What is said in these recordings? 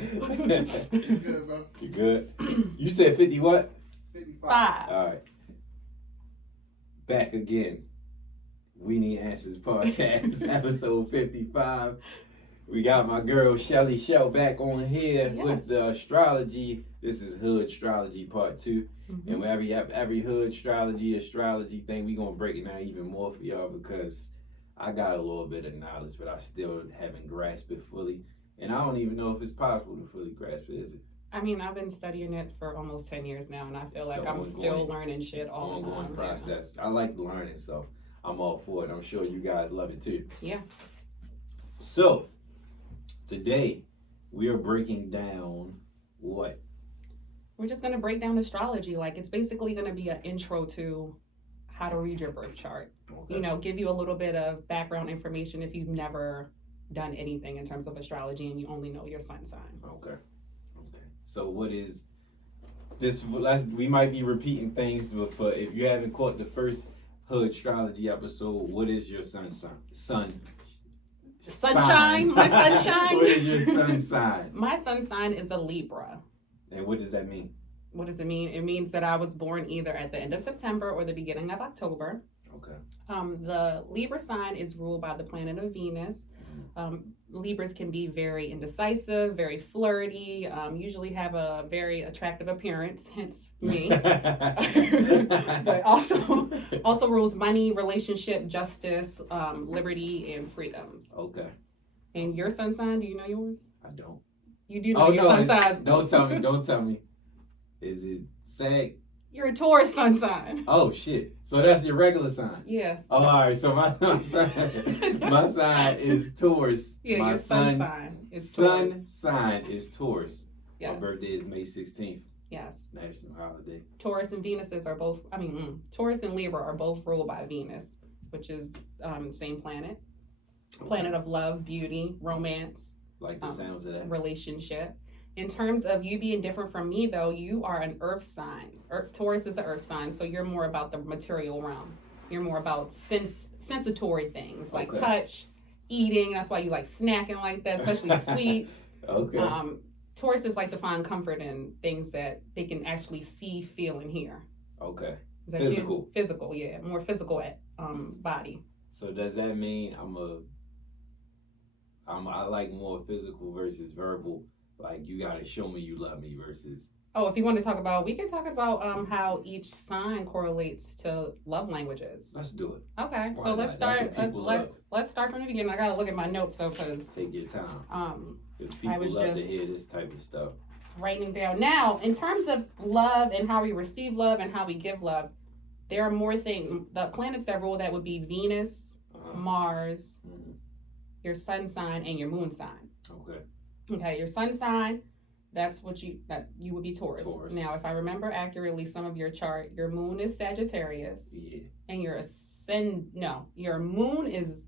You good, bro? You good? You said 50 what? 55. All right. Back again. We Need Answers podcast, episode 55. We got my girl Shelly Shell back on here with the astrology. This is Hoodstrology part 2. And whenever you have every astrology thing, we gonna break it down even more for y'all because I got a little bit of knowledge, but I still haven't grasped it fully. And I don't even know if it's possible to fully grasp it, is it? I mean, I've been studying it for almost 10 years now, and I feel like I'm still learning shit all the time. Ongoing process. Yeah. I like learning, so I'm all for it. I'm sure you guys love it too. Yeah. So, today, we are breaking down what? We're just going to break down astrology. Like, it's basically going to be an intro to how to read your birth chart. Okay. You know, give you a little bit of background information if you've never done anything in terms of astrology and you only know your sun sign. Okay. So what is this? We might be repeating things, but if you haven't caught the first Hoodstrology episode, what is your sunshine? Sunshine? My sunshine? What is your sun sign? My sun sign is a Libra. And what does that mean? What does it mean? It means that I was born either at the end of September or the beginning of October. Okay. The Libra sign is ruled by the planet of Venus. Libras can be very indecisive, very flirty, usually have a very attractive appearance, hence me. But also rules money, relationship, justice, liberty, and freedoms. Okay. And your sun sign, do you know yours? I don't. You do know your sun sign. Don't tell me. Is it Sag? You're a Taurus sun sign. Oh shit! So that's your regular sign. Yes. Oh, all right. So my sign is Taurus. Yeah, my your sun sign is Taurus. Taurus. Sign is Taurus. Yes. My birthday is May 16th. Yes. National holiday. Taurus and Venuses are both. Taurus and Libra are both ruled by Venus, which is the same planet. Okay. Planet of love, beauty, romance. Like the sounds of that. Relationship. In terms of you being different from me, though, you are an earth sign. Taurus is an earth sign, so you're more about the material realm. You're more about sensory things like touch, eating. That's why you like snacking like that, especially sweets. Okay. Tauruses like to find comfort in things that they can actually see, feel, and hear. Okay. Physical. Physical, yeah. More physical body. So does that mean I like more physical versus verbal? Like, you gotta show me you love me versus... Oh, if you want to talk about... We can talk about how each sign correlates to love languages. Let's do it. Okay, Why so not? let's start... Let's start from the beginning. I gotta look at my notes, though, because... Take your time. I was love just to hear this type of stuff. Writing down. Now, in terms of love and how we receive love and how we give love, there are more things. The planets that rule that would be Venus, Mars, your sun sign, and your moon sign. Okay, your sun sign, that's what you would be Taurus. Now, if I remember accurately some of your chart, your moon is Sagittarius. Yeah. And your moon is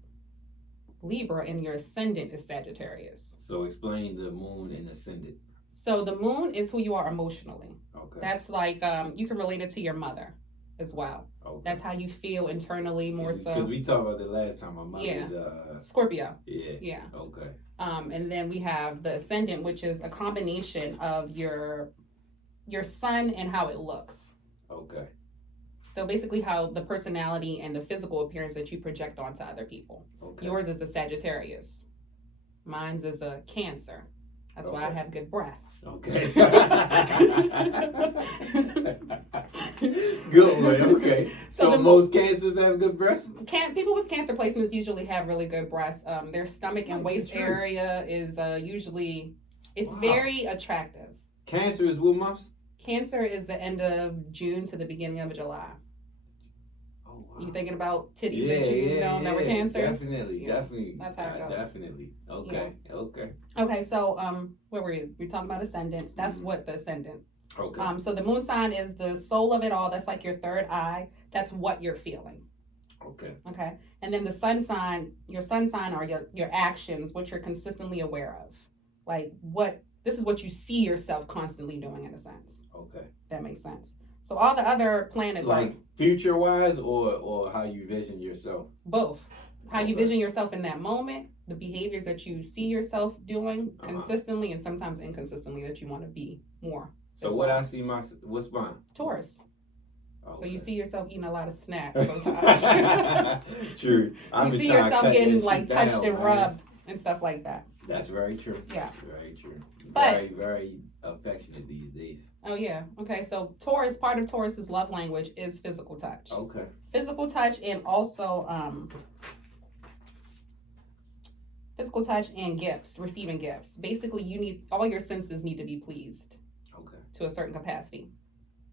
Libra and your ascendant is Sagittarius. So explain the moon and ascendant. So the moon is who you are emotionally. Okay. That's like, you can relate it to your mother as well. Okay. That's how you feel internally more so. Because we talked about it last time. My mother is Scorpio. Yeah. Yeah. Okay. And then we have the ascendant, which is a combination of your sun and how it looks. Okay. So basically how the personality and the physical appearance that you project onto other people. Okay. Yours is a Sagittarius. Mine's is a Cancer. That's why I have good breasts. Okay. Good one. Okay. So most Cancers have good breasts? People with Cancer placements usually have really good breasts. Their stomach and waist area is usually, very attractive. Cancer is what months? Cancer is the end of June to the beginning of July. Oh, wow. You thinking about titties that you know that were Cancers? Definitely. That's how it goes. Definitely. Okay. Yeah. Okay, so where were you? We're talking about ascendants. That's what the ascendant. Okay. So the moon sign is the soul of it all. That's like your third eye. That's what you're feeling. Okay. Okay. And then the sun sign, your sun sign are your actions, what you're consistently aware of. Like this is what you see yourself constantly doing in a sense. Okay. That makes sense. So all the other planets like future wise or how you vision yourself? Both. How you vision yourself in that moment the behaviors that you see yourself doing consistently and sometimes inconsistently that you want to be more. So what I see what's mine? Taurus. Okay. So you see yourself eating a lot of snacks sometimes. True. You see yourself getting like touched and rubbed and stuff like that. That's very true. Yeah. That's very true. But, very, very affectionate these days. Oh yeah. Okay. So Taurus, part of Taurus's love language is physical touch. Okay. Physical touch and also physical touch and gifts, receiving gifts. Basically, all your senses need to be pleased. Okay. To a certain capacity.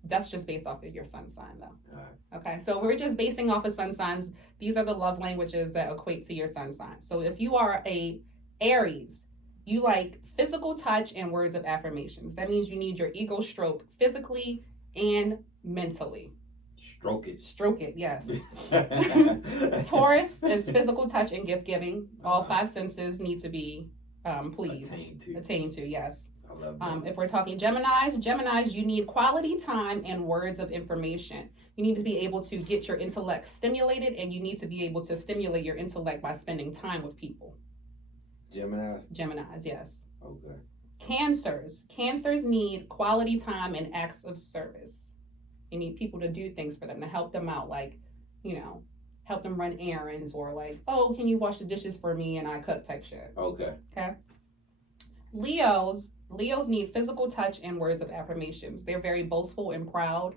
That's just based off of your sun sign, though. All right. Okay, so we're just basing off of sun signs. These are the love languages that equate to your sun sign. So if you are a Aries, you like physical touch and words of affirmations. That means you need your ego stroked physically and mentally. Stroke it. Stroke it, yes. Taurus is physical touch and gift giving. All five senses need to be pleased. Attained to, yes. I love that. If we're talking Geminis, you need quality time and words of information. You need to be able to get your intellect stimulated, and you need to be able to stimulate your intellect by spending time with people. Geminis, yes. Okay. Cancers need quality time and acts of service. You need people to do things for them, to help them out, like, help them run errands, or like, oh, can you wash the dishes for me and I cook type shit. Okay. Leos need physical touch and words of affirmations. They're very boastful and proud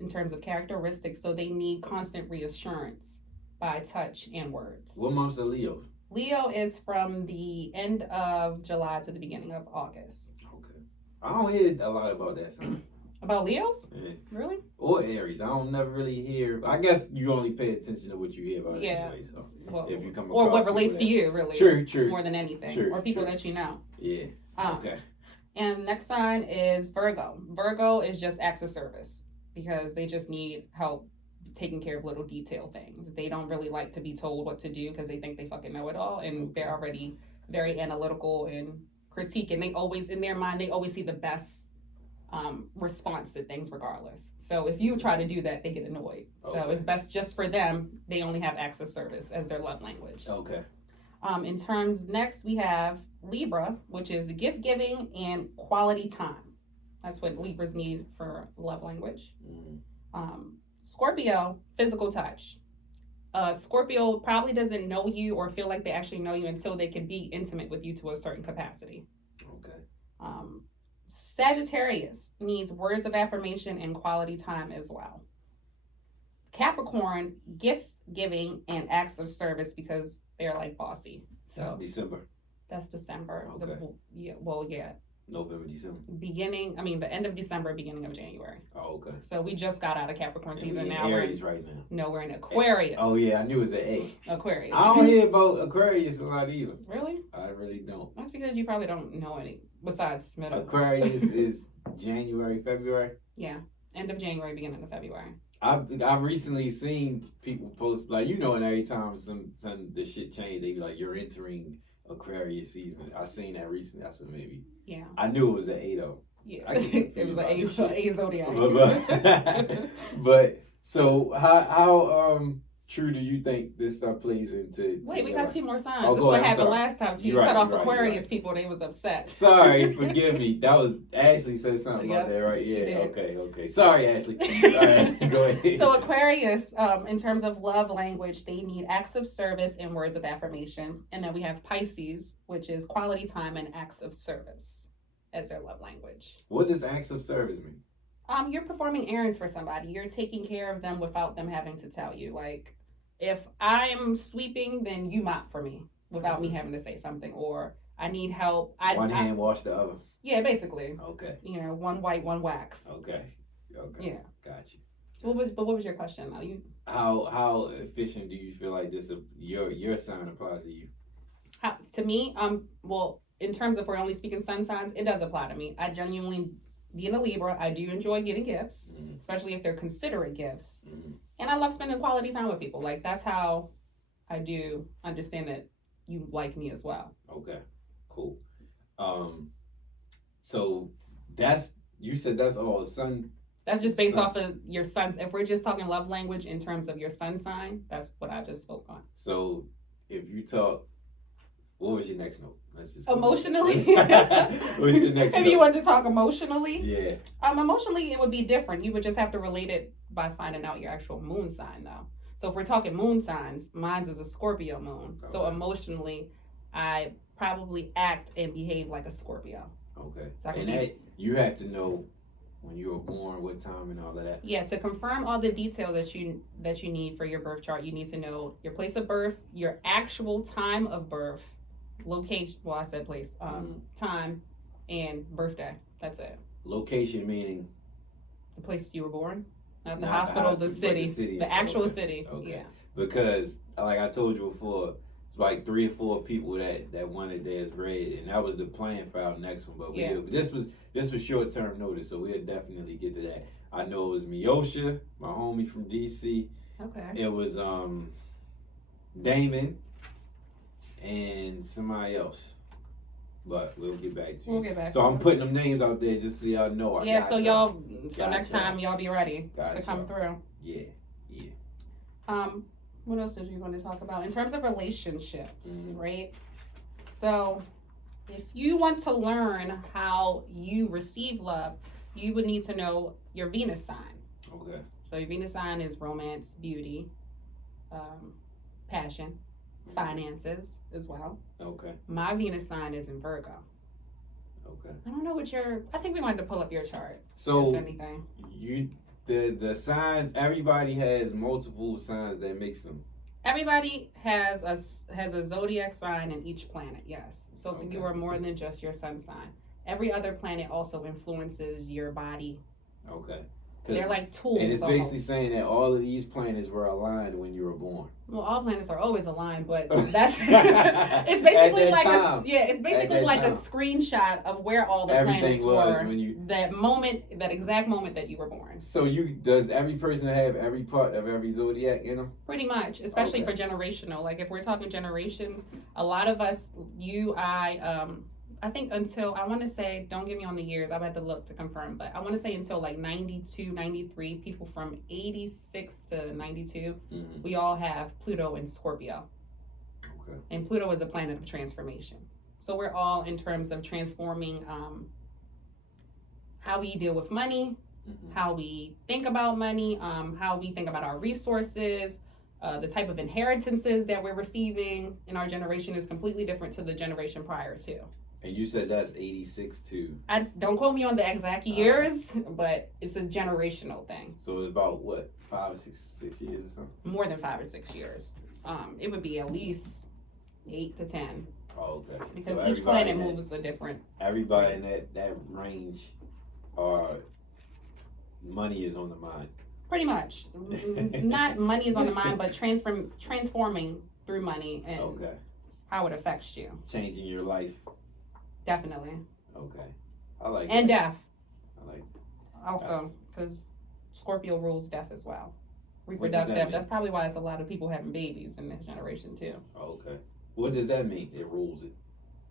in terms of characteristics, so they need constant reassurance by touch and words. What month's are Leo? Leo is from the end of July to the beginning of August. Okay. I don't hear a lot about that sign. About Leos? Yeah. Really? Or Aries. I don't never really hear. I guess you only pay attention to what you hear about it anyway. So well, if you come or what relates to you, really. True. More than anything. True, or people true. that you know. Yeah. Okay. And next sign is Virgo. Virgo is just acts of service because they just need help taking care of little detail things. They don't really like to be told what to do because they think they fucking know it all, and they're already very analytical and critique, and they always, in their mind, they always see the best response to things regardless. So if you try to do that, they get annoyed. Okay. So it's best just for them, they only have acts of service as their love language. Okay. Next we have Libra, which is gift giving and quality time. That's what Libras need for love language. Scorpio, physical touch. Scorpio probably doesn't know you or feel like they actually know you until they can be intimate with you to a certain capacity. Okay. Sagittarius needs words of affirmation and quality time as well. Capricorn, gift giving and acts of service because they're like bossy. That's December. That's December. Okay. Yeah. November, December. The end of December, beginning of January. Oh, okay. So we just got out of Capricorn season now. Aries right now. No, we're in Aquarius. Oh yeah, I knew it was an A. Aquarius. I don't hear about Aquarius a lot either. Really? I really don't. That's because you probably don't know any besides middle. Aquarius is January, February. Yeah, end of January, beginning of February. I've recently seen people post, like, and every time the shit changed, they be like, you're entering Aquarius season. I seen that recently. That's what maybe. Yeah. I knew it was an A though. Yeah. It was an A zodiac. but so how true do you think this stuff plays into? Wait, we got two more signs. Oh, this is what happened last time too. You cut off Aquarius people, they was upset. Sorry, forgive me. That was Ashley said something about that, right? Yeah. Okay. Sorry, Ashley. All right, go ahead. So Aquarius, in terms of love language, they need acts of service and words of affirmation. And then we have Pisces, which is quality time and acts of service as their love language. What does acts of service mean? You're performing errands for somebody. You're taking care of them without them having to tell you. Like, if I'm sweeping, then you mop for me without me having to say something. Or I need help. One hand wash the other. Yeah, basically. Okay. One white, one wax. Okay. Yeah. Gotcha. So what was your question now? How efficient do you feel like this your sign applies to you? To me, well, in terms of we're only speaking sun signs, it does apply to me. I genuinely, being a Libra, I do enjoy getting gifts, especially if they're considerate gifts. And I love spending quality time with people. Like, that's how I do understand that you like me as well. Okay, cool. So you said that's all sun. That's just based off of your sun. If we're just talking love language in terms of your sun sign, that's what I just spoke on. So if you talk What was your next note? Let's just Emotionally? What's your next If note? you wanted to talk emotionally, Yeah. Emotionally it would be different. You would just have to relate it by finding out your actual moon sign, though. So if we're talking moon signs, mine's is a Scorpio moon. Okay. So emotionally, I probably act and behave like a Scorpio. Okay. So I can And be- that you have to know when you were born, what time, and all of that. Yeah, to confirm all the details that you need for your birth chart, you need to know your place of birth, your actual time of birth, location. Well, I said place, time, and birthday. That's it. Location meaning The place you were born, not the Not the hospital, hospital, the but city, the city the is- actual okay. city. Okay. Yeah. because, like I told you before, it's like 3 or 4 people that wanted theirs read, and that was the plan for our next one. But this was short term notice, so we'll definitely get to that. I know it was Miosha, my homie from DC. Okay. It was Damon and somebody else. But we'll get back to you. We'll get back. So to I'm it. putting them names out there just so y'all know. Yeah. So y'all. So Got next y'all. time y'all be ready Got to come y'all. through. Yeah. What else did you want to talk about in terms of relationships, Mhm. right? So, if you want to learn how you receive love, you would need to know your Venus sign. Okay. So your Venus sign is romance, beauty, passion, finances as well. Okay. My Venus sign is in Virgo. Okay. I don't know what I think we wanted to pull up your chart. So if anything. the signs, everybody has multiple signs that makes them. Everybody has a zodiac sign in each planet, yes. So Okay. you are more than just your sun sign. Every other planet also influences your body. Okay. They're like tools. And it's almost. basically saying that all of these planets were aligned when you were born. Well, all planets are always aligned, but that's it's basically At that like time. it's basically that like a time. screenshot of where all the Everything planets was were when you. that exact moment that you were born. So does every person have every part of every zodiac in them? Pretty much, especially Okay. for generational. Like if we're talking generations, a lot of us, I think until, I want to say, don't get me on the years, I've had to look to confirm, but I want to say until like 92, 93, people from 86 to 92, Mm-hmm. we all have Pluto and Scorpio. Okay. And Pluto is a planet of transformation. So we're all in terms of transforming how we deal with money, Mm-hmm. how we think about money, how we think about our resources, the type of inheritances that we're receiving in our generation is completely different to the generation prior to. And you said that's 86 to. I just don't quote me on the exact years, but it's a generational thing. So it's about what, 5 or 6 years or something? More than 5 or 6 years. It would be at least 8 to 10 Oh, okay. because So each everybody planet in that- moves a different. Everybody in that range are money is on the mind. Pretty much, not money is on the mind, but transforming through money and Okay. how it affects you. Changing your life. Definitely, Okay. I like and that. death I like also because Scorpio rules death as well. What does that Reproductive. mean? That's probably why it's a lot of people having babies in this generation too. Okay. What does that mean? It rules it.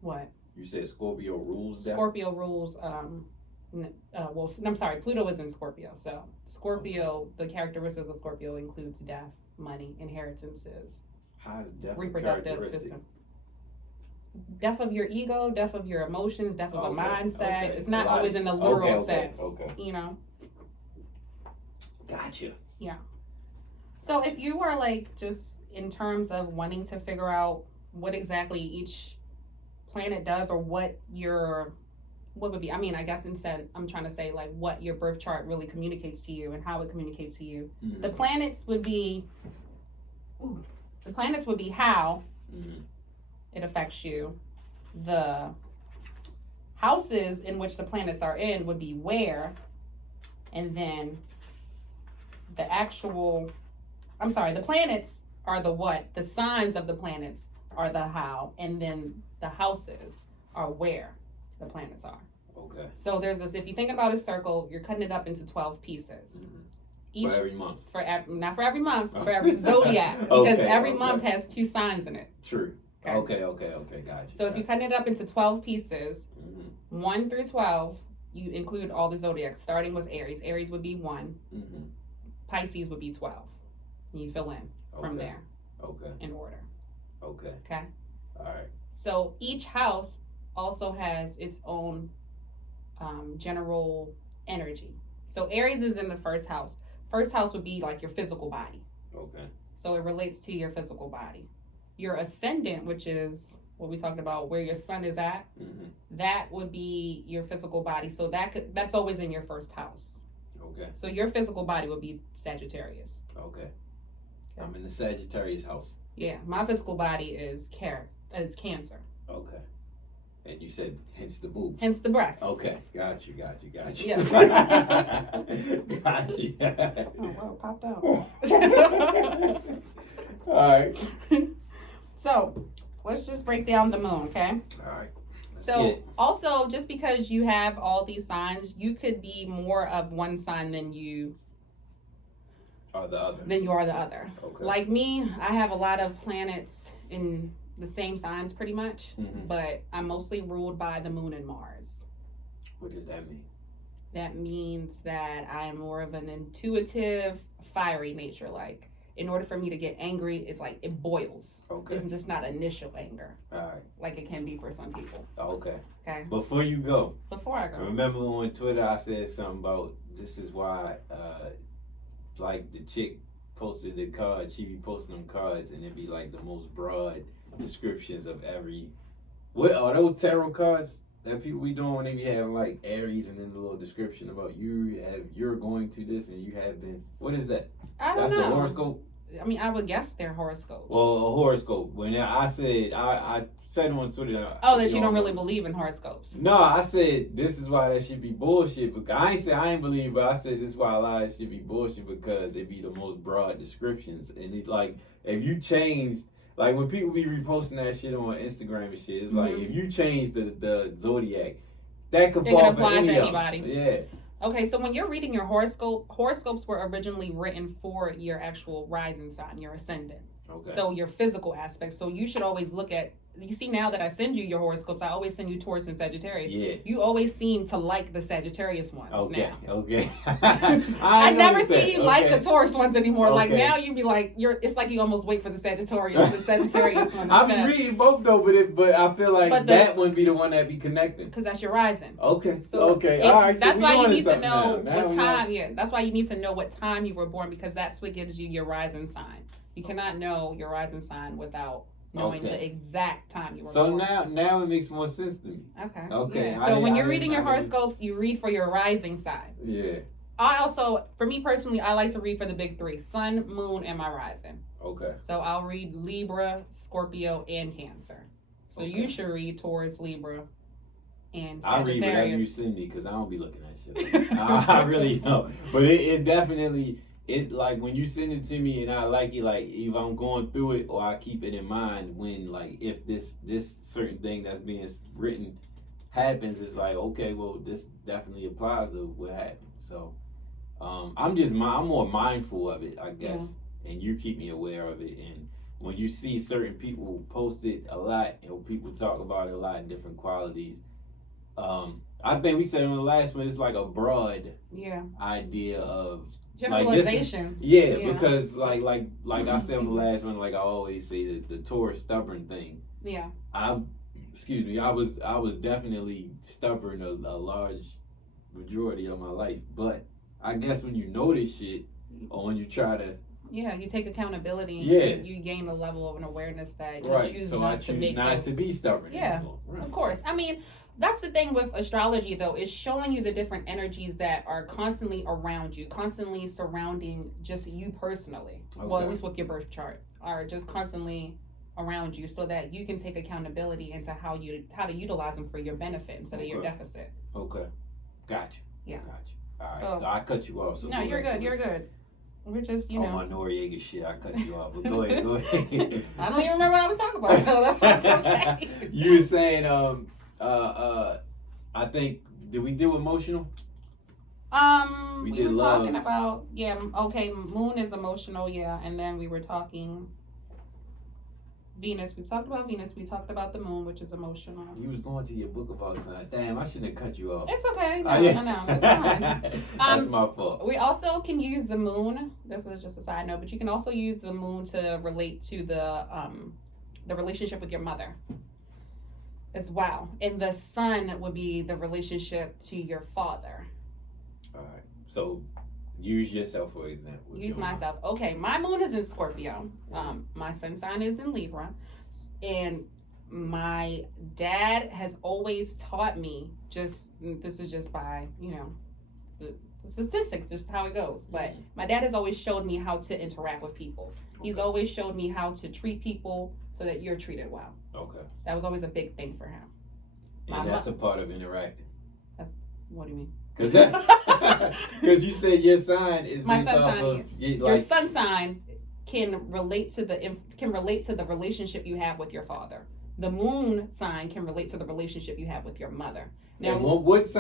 What? You said Scorpio rules death? Scorpio rules. Well, I'm sorry. Pluto is in Scorpio, so Scorpio. The characteristics of Scorpio includes death, money, inheritances, How is death a reproductive characteristic? system. Death of your ego, death of your emotions, death of a Okay, mindset. okay. It's not A lot always of- in the literal okay, sense. okay. You know. Gotcha. So if you were like just in terms of wanting to figure out what exactly each planet does or what would be, I mean, I guess instead I'm trying to say like what your birth chart really communicates to you and how it communicates to you. Mm-hmm. The planets would be how Mm-hmm. it affects you. The houses in which the planets are in would be where, and then the planets are the what, the signs of the planets are the how, and then the houses are where the planets are. Okay. So there's this, if you think about a circle, you're cutting it up into 12 pieces. Mm-hmm. Each For every month. not for every month, for every zodiac, because Okay, every okay. month has 2 signs in it. True. Okay. Okay. Gotcha. So if you cut it up into 12 pieces, Mm-hmm. 1 through 12, you include all the zodiacs, starting with Aries. Aries would be 1, Mm-hmm. Pisces would be 12. And you fill in from Okay. there Okay. in order. Okay. Okay. All right. So each house also has its own general energy. So Aries is in the first house. First house would be like your physical body. Okay. So it relates to your physical body. Your ascendant, which is what we talked about, where your sun is at, that would be your physical body. So that's always in your first house. Okay. So your physical body would be Sagittarius. Okay. I'm in the Sagittarius house. Yeah, my physical body is Cancer. Okay. And you said hence the boob. Hence the breast. Okay. Got you. Yes. Got you. Oh, wow, popped out. All right. So, let's just break down the moon, okay? All right. So, also, just because you have all these signs, you could be more of one sign than you are the other. Okay. Like me, I have a lot of planets in the same signs pretty much, but I'm mostly ruled by the moon and Mars. What does that mean? That means that I am more of an intuitive, fiery nature. Like, in order for me to get angry, it's like it boils. Okay. It's just not initial anger. All right. Like it can be for some people. Okay. Okay. Before you go. Before I go. Remember on Twitter I said something about this is why like the chick posted the card, she be posting them cards and it'd be like the most broad descriptions of every. What are those tarot cards that people be doing when they be having like Aries and then the little description about you're going to this and you have been. What is that? I don't know. That's a horoscope? I mean, I would guess they're horoscopes. Well, a horoscope. When I said I said on Twitter. That you don't really believe in horoscopes. No, I said this is why that should be bullshit. Because I ain't say I ain't believe, but I said this is why a lot of it should be bullshit because it be the most broad descriptions. And it like if you changed like when people be reposting that shit on Instagram and shit, it's like if you change the zodiac, that could fall for any to of anybody. them. Yeah. Okay, so when you're reading your horoscope, horoscopes were originally written for your actual rising sign, your ascendant. Okay. So your physical aspect. So you should always look at. You see, now that I send you your horoscopes, I always send you Taurus and Sagittarius. Yeah. You always seem to like the Sagittarius ones Okay. now. Okay. I never see you like the Taurus ones anymore. Okay. Like now you be like it's like you almost wait for the Sagittarius one. I be reading both though, but I feel like that would be the one that be connecting. Because that's your rising. Okay. So okay. All right. That's So why you need to know now. what time. Yeah. That's why you need to know what time you were born because that's what gives you your rising sign. You cannot know your rising sign without knowing the exact time you were born. So now it makes more sense to me. Okay. Okay. Yeah. So when you're reading your horoscopes, you read for your rising sign. Yeah. I also, for me personally, I like to read for the big three: Sun, Moon, and my rising. Okay. So I'll read Libra, Scorpio, and Cancer. So you should read Taurus, Libra, and Sagittarius. I read whatever you send me because I don't be looking at shit. I really don't. But it definitely. It like when you send it to me and I like it, like if I'm going through it or I keep it in mind when like if this certain thing that's being written happens, it's like okay, well this definitely applies to what happened. So I'm more mindful of it, I guess, and you keep me aware of it. And when you see certain people post it a lot and people talk about it a lot in different qualities, I think we said on the last one it's like a broad idea of. Generalization. Like because like I said on the last one, like I always say the Taurus stubborn thing. Yeah. I was definitely stubborn a large majority of my life, but I guess when you notice shit or when you try to you take accountability and you gain a level of an awareness that you choose not to make to be stubborn. Yeah, of course. I mean, that's the thing with astrology, though, is showing you the different energies that are constantly around you, constantly surrounding just you personally. Okay. Well, at least with your birth chart, are just constantly around you so that you can take accountability into how to utilize them for your benefit instead of your deficit. Okay. Gotcha. Yeah. Gotcha. All right. So I cut you off. So no, you're good. You're good. We're just, on my Noriega shit, I cut you off. But go ahead. I don't even remember what I was talking about, so that's why it's okay. You were saying, I think, did we do emotional? We were talking about, Moon is emotional, and then we were talking Venus. We talked about Venus. We talked about the Moon, which is emotional. You was going to your book about something. Damn, I shouldn't have cut you off. It's okay. No, it's fine. That's my fault. We also can use the Moon. This is just a side note, but you can also use the Moon to relate to the relationship with your mother. as well. And the sun would be the relationship to your father. All right. So use yourself for example. Use myself. Okay, my moon is in Scorpio. My sun sign is in Libra. And my dad has always taught me, this is just by, the statistics, just how it goes. But my dad has always showed me how to interact with people. He's always showed me how to treat people so that you're treated well. Okay. That was always a big thing for him. And that's a part of interacting. What do you mean? Because you said your sign is my based sun off sign. of Your sun sign can relate to the relationship you have with your father. The moon sign can relate to the relationship you have with your mother. Now, what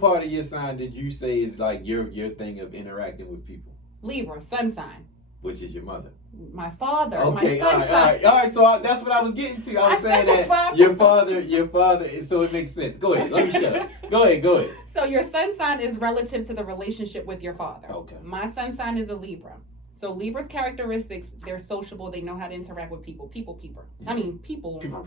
part of your sign did you say is like your thing of interacting with people? Libra, sun sign. Which is your mother? My father. Okay, my sun sign. all right. So that's what I was getting to. I was saying that your father. So it makes sense. Go ahead. Let me shut up. Go ahead. So your sun sign is relative to the relationship with your father. Okay. My sun sign is a Libra. So Libra's characteristics, they're sociable. They know how to interact with people. People keeper. I mean, people. People.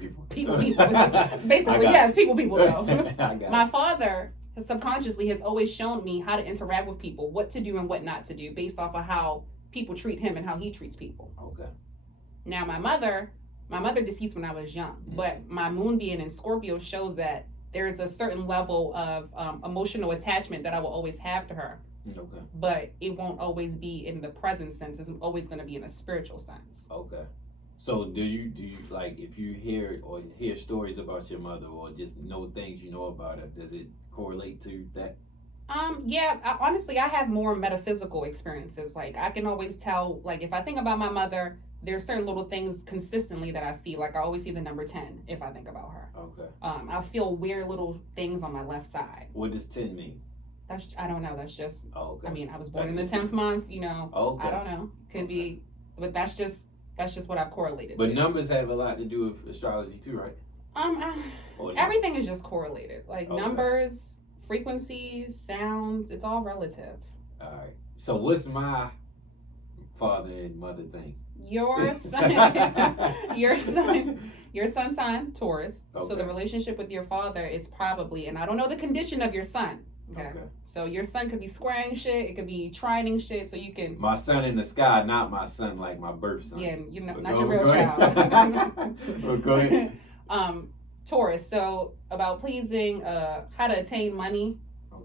Basically, yes, people though. I got My father subconsciously has always shown me how to interact with people, what to do and what not to do based off of how people treat him and how he treats people. Okay. Now my mother deceased when I was young, but my moon being in Scorpio shows that there's a certain level of emotional attachment that I will always have to her. Okay. But it won't always be in the present sense. It's always going to be in a spiritual sense. Okay. So do you like, if you hear stories about your mother or just know things you know about her, does it correlate to that? Yeah, honestly, I have more metaphysical experiences. Like I can always tell, like if I think about my mother, there's certain little things consistently that I see. Like I always see the number 10 if I think about her. Okay. I feel weird little things on my left side. What does 10 mean? I don't know. That's just. Okay. I mean, I was born in the 10th month. Okay. I don't know. Could be, but that's just what I've correlated. But to. numbers have a lot to do with astrology too, right? Everything is just correlated. Like numbers, frequencies, sounds. It's all relative. All right. So what's my father and mother thing? Your sun sign, Taurus. Okay. So the relationship with your father is probably, and I don't know the condition of your sun. Okay. So your sun could be squaring shit. It could be trining shit. So you can. My sun in the sky, not my sun like my birth sun. Yeah, not your real child. Go ahead. Taurus. So about pleasing, how to attain money,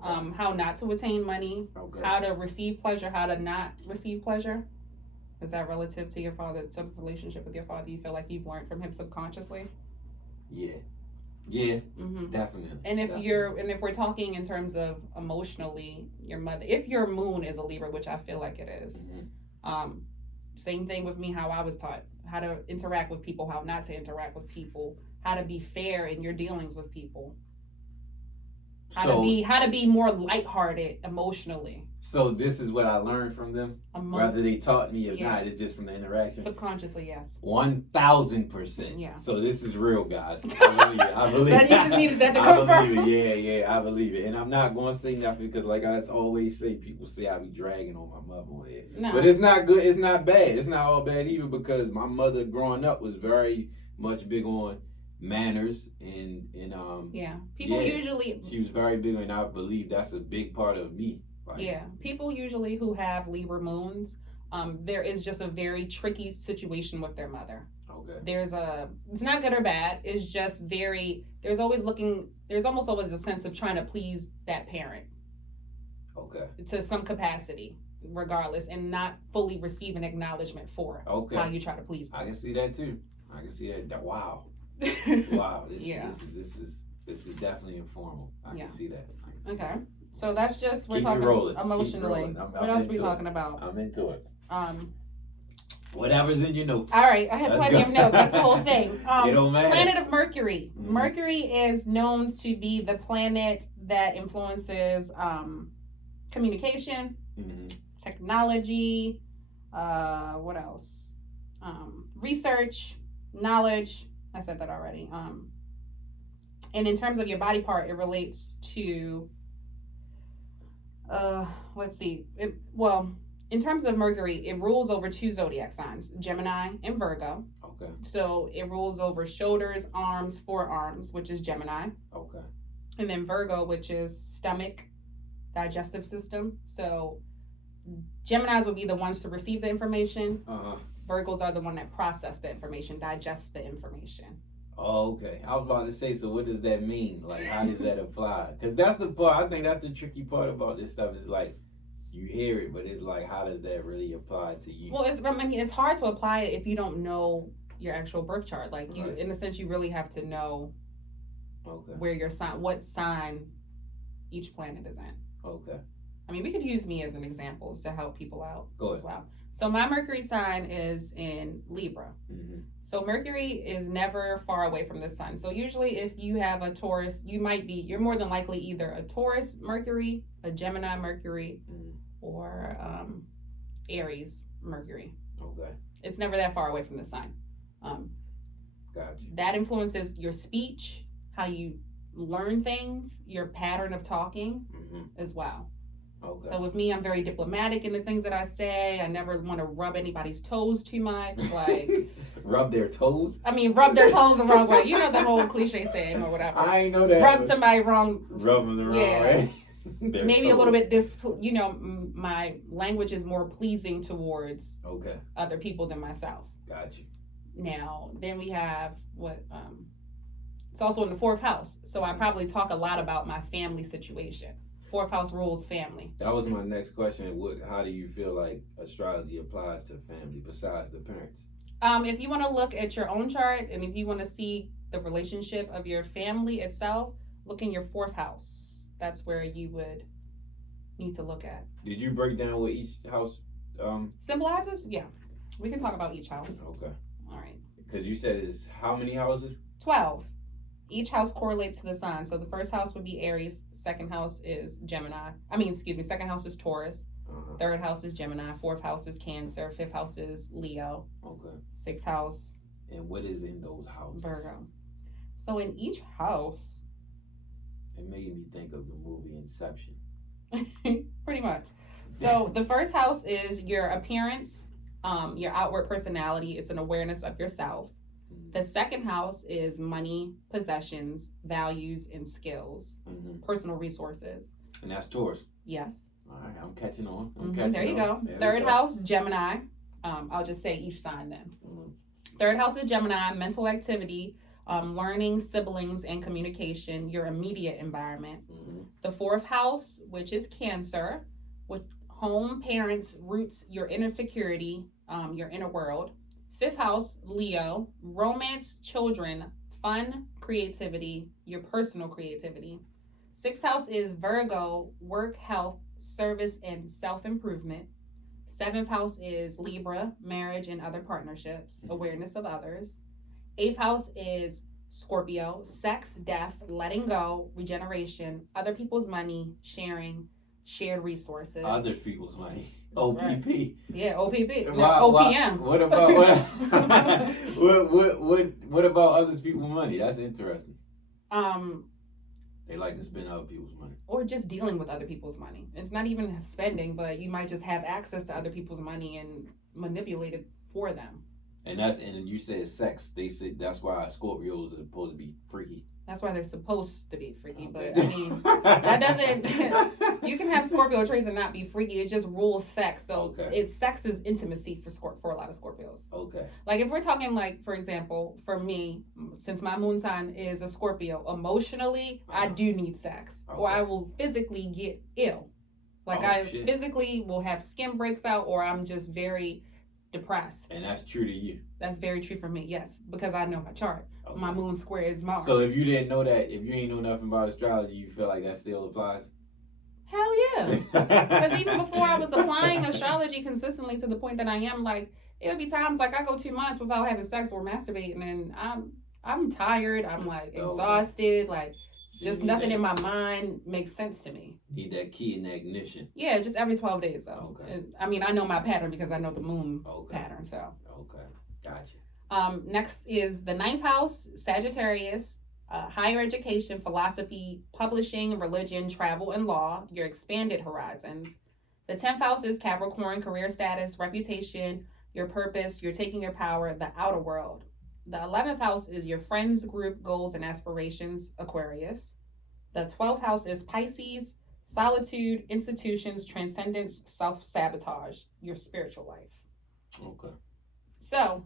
how not to attain money, how to receive pleasure, how to not receive pleasure. Is that relative to your father, to the relationship with your father? You feel like you've learned from him subconsciously? Yeah, definitely. And if we're talking in terms of emotionally, your mother, if your moon is a Libra, which I feel like it is, same thing with me, how I was taught how to interact with people, how not to interact with people, how to be fair in your dealings with people, how to be more lighthearted emotionally. So this is what I learned from them, whether they taught me or not. It's just from the interaction. Subconsciously, yes. 1000%. Yeah. So this is real, guys. I believe it. You just needed that to confirm. I believe it. Yeah, I believe it. And I'm not going to say nothing because, like I always say, people say I be dragging on my mother on it. No. But it's not good. It's not bad. It's not all bad either because my mother growing up was very much big on manners and people usually, she was very big, and I believe that's a big part of me. Right? People usually who have Libra moons, there is just a very tricky situation with their mother. Okay. It's not good or bad. It's just there's almost always a sense of trying to please that parent. Okay. To some capacity, regardless, and not fully receiving acknowledgement for how you try to please them. I can see that too. I can see that. Wow. Wow. This is definitely informal. I can see that. Okay. So that's just, we're talking emotionally. What else are we talking about? I'm into it. Whatever's in your notes. All right, I have plenty of notes. That's the whole thing. It don't matter. Planet of Mercury. Mm-hmm. Mercury is known to be the planet that influences communication, technology, what else? Research, knowledge. I said that already. And in terms of your body part, it relates to let's see. In terms of Mercury, it rules over 2 zodiac signs, Gemini and Virgo. Okay. So it rules over shoulders, arms, forearms, which is Gemini. Okay. And then Virgo, which is stomach, digestive system. So Geminis would be the ones to receive the information. Virgos are the one that process the information, digest the information. Oh, okay. I was about to say, so what does that mean? Like, how does that apply? Because that's the part, I think that's the tricky part about this stuff is like, you hear it, but it's like, how does that really apply to you? Well, it's hard to apply it if you don't know your actual birth chart. Like, you, Right. in a sense, you really have to know where your sign, what sign each planet is in. Okay. I mean, we could use me as an example to help people out Go ahead. as well. So my Mercury sign is in Libra. Mm-hmm. So Mercury is never far away from the sun. So usually if you have a Taurus, you're more than likely either a Taurus Mercury, a Gemini Mercury, or Aries Mercury. Okay. It's never that far away from the sun. Gotcha. That influences your speech, how you learn things, your pattern of talking as well. Okay. So with me, I'm very diplomatic in the things that I say. I never want to rub anybody's toes too much. Like rub their toes? I mean, rub their toes the wrong way. You know the whole cliche saying or whatever. I ain't know that. Rub somebody wrong. Rub them the wrong way. Maybe a little bit my language is more pleasing towards other people than myself. Gotcha. Now, then we have it's also in the 4th house. So I probably talk a lot about my family situation. 4th house rules family. That was my next question. How do you feel like astrology applies to family besides the parents? If you want to look at your own chart and if you want to see the relationship of your family itself, look in your 4th house. That's where you would need to look at. Did you break down what each house symbolizes? Yeah. We can talk about each house. Okay. All right. Because you said it's how many houses? 12. Each house correlates to the sign. So the 1st house would be Aries. 2nd house is Gemini. 2nd house is Taurus. 3rd house is Gemini. 4th house is Cancer. 5th house is Leo. Okay. 6th house. And what is in those houses? Virgo. So in each house. It made me think of the movie Inception. Pretty much. So the 1st house is your appearance, your outward personality. It's an awareness of yourself. The 2nd house is money, possessions, values, and skills, personal resources. And that's Taurus. Yes. All right, I'm catching on. There you go. 3rd house, Gemini. I'll just say each sign then. 3rd house is Gemini, mental activity, learning, siblings, and communication, your immediate environment. The 4th house, which is Cancer, with home, parents, roots, your inner security, your inner world. 5th house, Leo, romance, children, fun, creativity, your personal creativity. 6th house is Virgo, work, health, service, and self-improvement. 7th house is Libra, marriage and other partnerships, awareness of others. 8th house is Scorpio, sex, death, letting go, regeneration, other people's money, sharing, shared resources. Other people's money. OPP. Right. Yeah, OPP. Why, OPM. What about what about other people's money? That's interesting. They like to spend other people's money. Or just dealing with other people's money. It's not even spending, but you might just have access to other people's money and manipulate it for them. And you said sex. They said that's why Scorpios are supposed to be freaky. That's why they're supposed to be freaky. But I mean, that doesn't. You can have Scorpio traits and not be freaky. It just rules sex. So sex is intimacy for a lot of Scorpios. Okay. Like if we're talking like, for example, for me, since my moon sign is a Scorpio, emotionally I do need sex, or I will physically get ill. Like physically will have skin breaks out, or I'm just very depressed. And that's true to you. That's very true for me, yes, because I know my chart. Okay. My moon square is Mars. So if you didn't know that, if you ain't know nothing about astrology, you feel like that still applies? Hell yeah. Because even before I was applying astrology consistently to the point that I am, like, it would be times like I go 2 months without having sex or masturbating, and I'm tired, I'm like exhausted, like just nothing in my mind makes sense to me. Need that key in the ignition. Yeah, just every 12 days though. Okay. And, I mean, I know my pattern because I know the moon pattern, so. Okay, gotcha. Next is the 9th house, Sagittarius, higher education, philosophy, publishing, religion, travel, and law, your expanded horizons. The 10th house is Capricorn, career status, reputation, your purpose, you're taking your power, the outer world. The 11th house is your friends, group, goals, and aspirations, Aquarius. The 12th house is Pisces, solitude, institutions, transcendence, self-sabotage, your spiritual life. Okay. So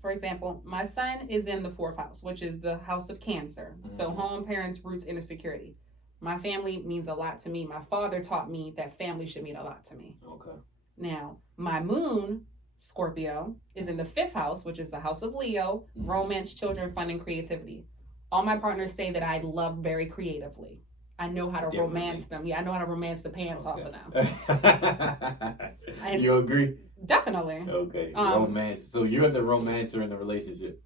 for example, my son is in the 4th house, which is the house of Cancer. Mm-hmm. So home, parents, roots, inner security. My family means a lot to me. My father taught me that family should mean a lot to me. Okay. Now, my moon, Scorpio, is in the 5th house, which is the house of Leo, romance, children, fun, and creativity. All my partners say that I love very creatively. I know how to romance them. Yeah, I know how to romance the pants off of them. You agree? Definitely. Okay. Romance. So you're the romancer in the relationship?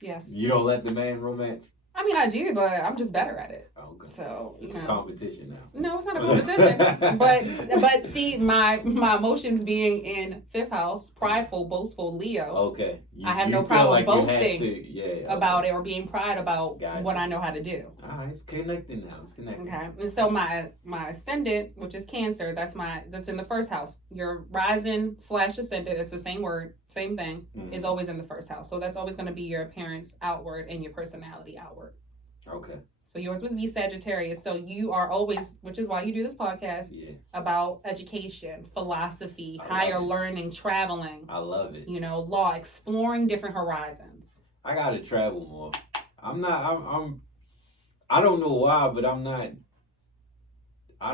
Yes. You don't let the man romance? I mean, I do, but I'm just better at it. Okay. So it's a competition now. No, it's not a competition. but see, my emotions being in 5th house, prideful, boastful, Leo. Okay. I have no problem boasting about it or being proud about what I know how to do. All right, it's connecting now. It's connecting. Okay. And so my ascendant, which is Cancer, that's in the 1st house. Your rising / ascendant, it's the same word, same thing, is always in the 1st house. So that's always going to be your appearance outward and your personality outward. Okay. So yours was be Sagittarius. So you are always, which is why you do this podcast, about education, philosophy, higher learning, traveling. I love it. Law, exploring different horizons. I gotta travel more. I don't know why, but I'm not. I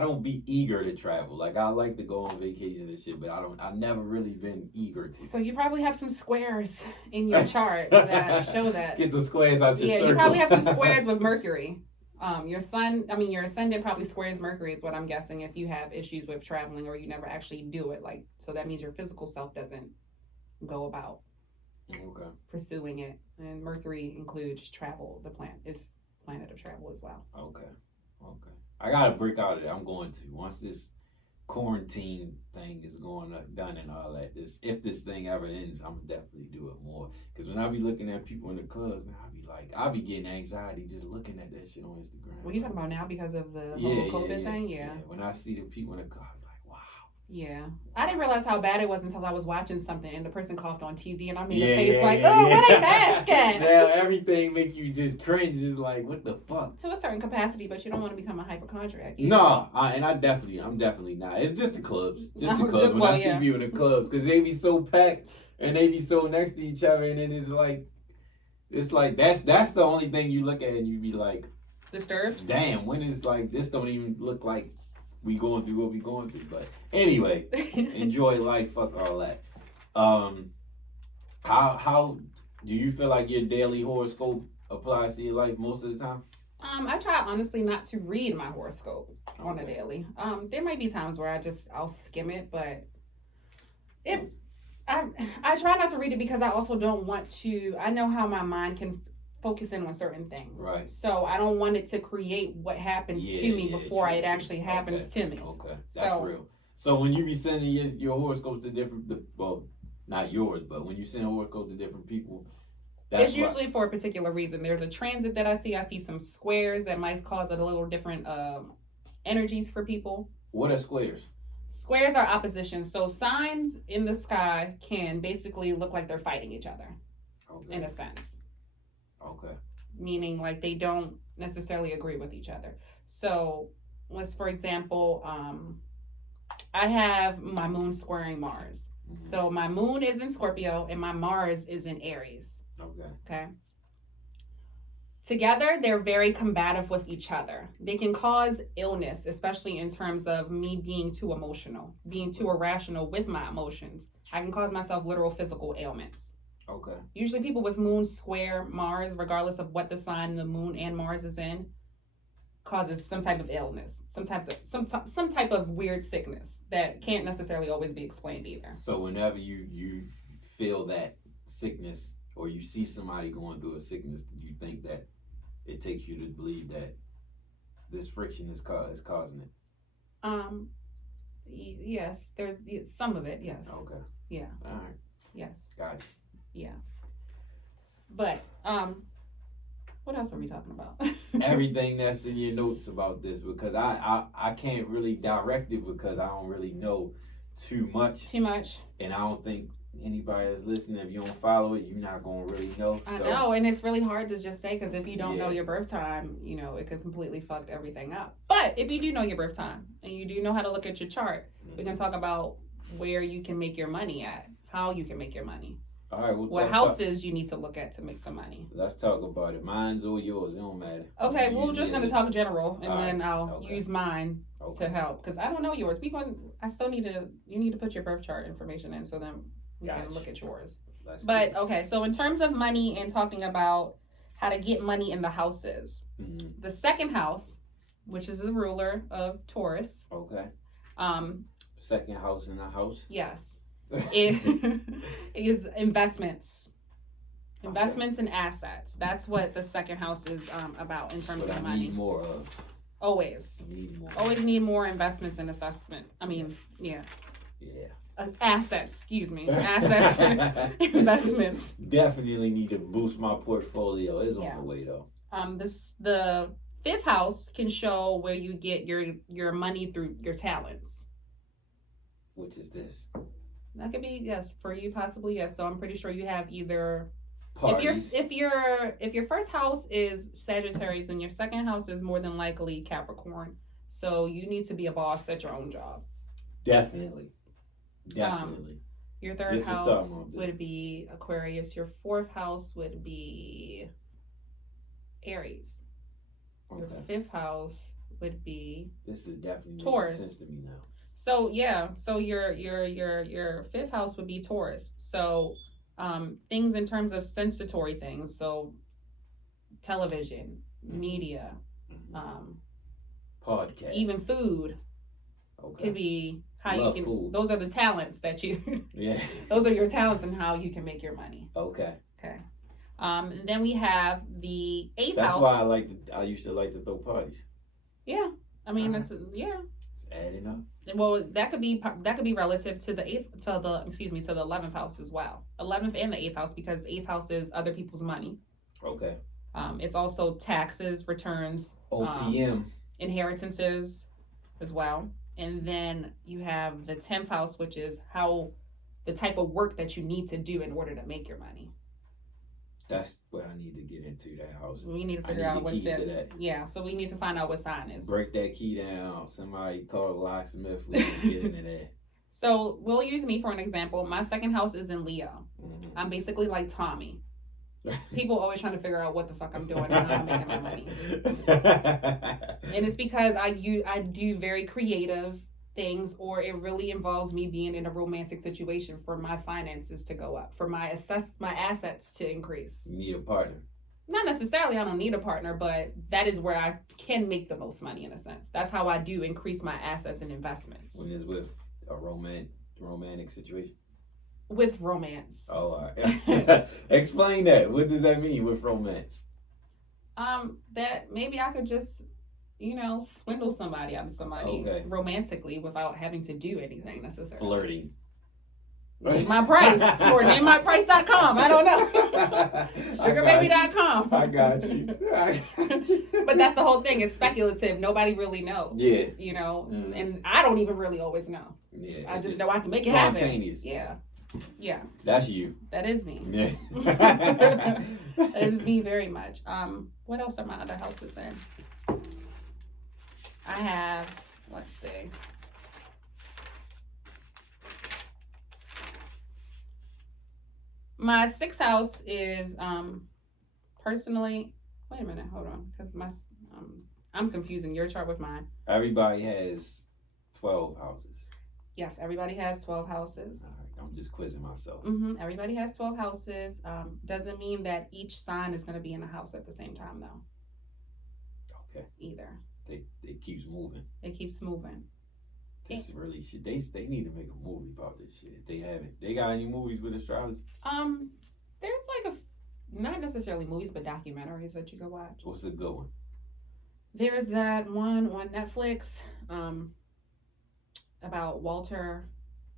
don't be eager to travel. Like I like to go on vacation and shit, but I've never really been eager to. So you probably have some squares in your chart that show that. Get the squares out your circle. You probably have some squares with Mercury. Your ascendant probably squares Mercury is what I'm guessing if you have issues with traveling or you never actually do it. So that means your physical self doesn't go about pursuing it. And Mercury includes travel. The planet is planet of travel as well. Okay. I gotta break out of it. I'm going to once this quarantine thing is done and all that. If this thing ever ends, I'm gonna definitely do it more. Because when I be looking at people in the clubs, I be getting anxiety just looking at that shit on Instagram. What are you talking about now because of the whole COVID thing? Yeah. When I see the people in the club, I'm like, wow. Yeah. I didn't realize how bad it was until I was watching something and the person coughed on TV and I made a face where they mask at? Now everything make you just cringe. It's like, what the fuck? To a certain capacity, but you don't want to become a hypochondriac. No, I'm definitely not. It's just the clubs. Just the clubs. When I see people in the clubs, because they be so packed and they be so next to each other, and then it's like that's the only thing you look at and you be like disturbed. Damn, when is this don't even look like we going through what we going through. But anyway, enjoy life. Fuck all that. How do you feel like your daily horoscope applies to your life most of the time? I try honestly not to read my horoscope on a daily. There might be times where I'll skim it, but I try not to read it because I also don't want to. I know how my mind can focus in on certain things. Right. So I don't want it to create what happens to me before it actually happens to me. Okay. That's real. So when you be sending your horoscopes to different, not yours, but when you send horoscopes to different people, it's usually for a particular reason. There's a transit that I see some squares that might cause a little different energies for people. What are squares? Squares are oppositions. So signs in the sky can basically look like they're fighting each other in a sense. Okay. Meaning like they don't necessarily agree with each other. So for example, I have my moon squaring Mars. Mm-hmm. So my moon is in Scorpio and my Mars is in Aries. Okay. Together, they're very combative with each other. They can cause illness, especially in terms of me being too emotional, being too irrational with my emotions. I can cause myself literal physical ailments. Okay. Usually people with moon square Mars, regardless of what the sign the moon and Mars is in, causes some type of illness, some type of weird sickness that can't necessarily always be explained either. So whenever you feel that sickness or you see somebody going through a sickness, do you think that it takes you to believe that this friction is causing it? Yes, there's some of it, yes. Okay. Yeah. All right. Yes. Gotcha. Yeah. But What else are we talking about? Everything that's in your notes about this, because I can't really direct it because I don't really know too much. Too much. And I don't think anybody that's listening, if you don't follow it, you're not going to really know. I know, and it's really hard to just say, because if you don't know Yeah. your birth time, you know, it could completely fuck everything up. But if you do know your birth time and you do know how to look at your chart, we can talk about where you can make your money at, how you can make your money, All right. Well, what houses you need to look at to make some money. Let's talk about it. Mine's or yours. It don't matter. Okay, You we're use just me going to as a- talk general, and All then right, I'll okay. use mine Okay. to help, because I don't know yours. I still need to, you need to put your birth chart information in, so then we can Gotcha. look at yours. Let's do But it. okay, so in terms of money and talking about how to get money in the houses, Mhm. the second house, which is the ruler of Taurus, Okay. um, Second house in the house. yes, it is investments. Okay. Investments and assets. That's what the second house is about in terms But of I money. need more of. Always. I need more. Always need more investments and assessment. I mean, yeah. Yeah. Assets, excuse me. Assets and investments. Definitely need to boost my portfolio. It's Yeah. on the way though. The fifth house can show where you get your money through your talents. Which is this? That could be, yes, for you possibly, yes. So I'm pretty sure you have either Parties. if your first house is Sagittarius, then your second house is more than likely Capricorn. So you need to be a boss at your own job. Definitely. Definitely. Your third Just for house talking about this. would be Aquarius. Your fourth house would be Aries. Your Okay. fifth house would be This is definitely Taurus. making sense to me now. so yeah. So your fifth house would be Taurus. So things in terms of sensory things. So television, media, Mhm. Podcast. even food Okay. could be how Love you can. food. Those are the talents that you. Yeah. Those are your talents and how you can make your money. Okay. Okay. And then we have the eighth That's house. why I used to like to throw parties. Yeah. I mean, Uh-huh. yeah. It's adding up. Well, that could be relative to the 11th house as well. 11th and the 8th house, because 8th house is other people's money. Okay. It's also taxes, returns, OPM. inheritances as well. And then you have the 10th house, which is how the type of work that you need to do in order to make your money. That's what I need to get into, that house. We need to I figure need out the what's keys to in. that. Yeah, so we need to find out what sign is. Break that key down. Somebody call a locksmith. We can get into that. So we'll use me for an example. My second house is in Leo. Mhm. I'm basically like Tommy. People always trying to figure out what the fuck I'm doing and how I'm making my money. And it's because I do very creative things, or it really involves me being in a romantic situation for my finances to go up, for my assets to increase. You need a partner. Not necessarily, I don't need a partner, but that is where I can make the most money in a sense. That's how I do increase my assets and investments. When it's with a romantic situation. With romance. Oh, all right. Explain that. What does that mean with romance? That maybe I could just, swindle somebody out of somebody Okay. romantically without having to do anything necessarily. Flirting. Name my price or namemyprice.com. I don't know. Sugarbaby.com. I got you. But that's the whole thing. It's speculative. Nobody really knows. Yeah. Mm. And I don't even really always know. Yeah. I it's just know I can make it happen. Spontaneous. Yeah. Yeah. That's you. That is me. Yeah. That is me very much. What else are my other houses in? I have, let's see. My sixth house is personally. Wait a minute, hold on, because I'm confusing your chart with mine. Everybody has 12 houses. Yes, everybody has 12 houses. All right, I'm just quizzing myself. Everybody has 12 houses. Doesn't mean that each sign is going to be in a house at the same time, though. Okay. Either. They keeps moving. It keeps moving. This really shit. They need to make a movie about this shit. They haven't. They got any movies with astrology? There's like not necessarily movies, but documentaries that you can watch. What's a good one? There's that one on Netflix, about Walter.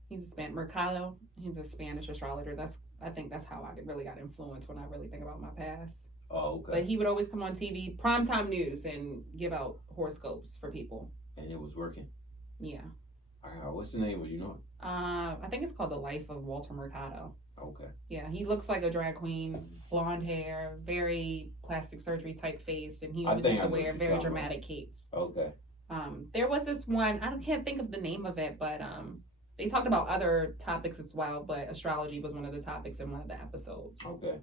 He's a Mercado. He's a Spanish astrologer. I think that's how I really got influenced when I really think about my past. Oh, okay. But he would always come on TV, primetime news, and give out horoscopes for people. And it was working. Yeah. What's the name of it? You know? I think it's called The Life of Walter Mercado. Okay. Yeah, he looks like a drag queen, blonde hair, very plastic surgery type face, and he always used to wear very dramatic capes. Okay. There was this one, I can't think of the name of it, but they talked about other topics as well, but astrology was one of the topics in one of the episodes. Okay.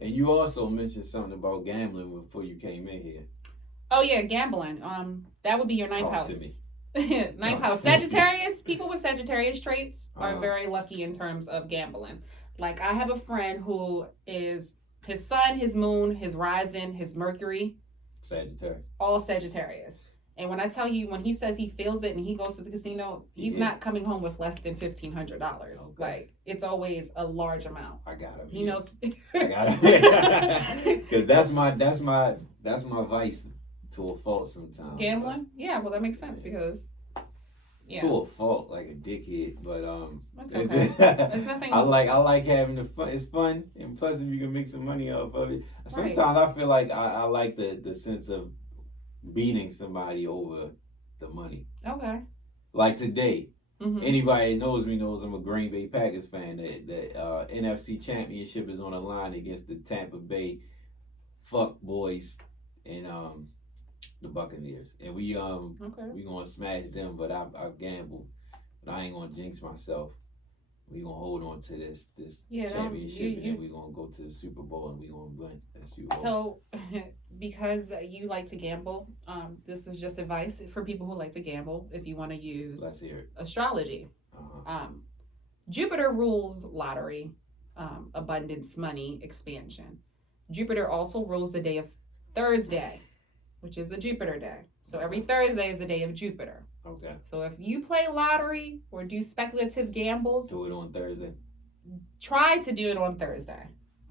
And you also mentioned something about gambling before you came in here. Oh yeah, gambling. That would be your ninth house. Talk to me. Ninth house. Sagittarius, people with Sagittarius traits are very lucky in terms of gambling. Like I have a friend who is his sun, his moon, his rising, his Mercury. Sagittarius. All Sagittarius. And when I tell you, when he says he feels it and he goes to the casino, he's not coming home with less than $1,500. Okay. Like it's always a large amount. I got him. He knows. I got him. Because that's my vice to a fault sometimes. Gambling? Yeah, well that makes sense because. Yeah. To a fault, like a dickhead, but that's okay. It's nothing. I like having the fun. It's fun, and plus if you can make some money off of it. Sometimes I feel like I like the sense of beating somebody over the money. Okay. Like today, anybody that knows me knows I'm a Green Bay Packers fan. The NFC Championship is on the line against the Tampa Bay Fuck Boys and the Buccaneers, and we gonna smash them. But I gamble, but I ain't gonna jinx myself. We gonna hold on to this championship, and then we gonna go to the Super Bowl, and we gonna win. That's you. So, because you like to gamble, this is just advice for people who like to gamble. If you want to use astrology, Jupiter rules lottery, abundance, money, expansion. Jupiter also rules the day of Thursday, which is a Jupiter day. So every Thursday is the day of Jupiter. Okay. So if you play lottery or do speculative gambles, do it on Thursday. Try to do it on Thursday.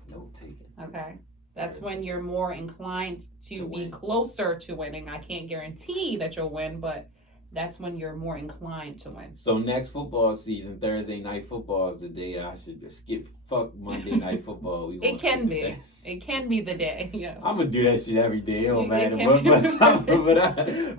Note taken. Okay. That's when you're more inclined to be closer to winning. I can't guarantee that you'll win, but that's when you're more inclined to win. So next football season, Thursday night football is the day I should skip. Fuck Monday night football. It can be. It can be the day. Yes. I'm gonna do that shit every day. It don't matter.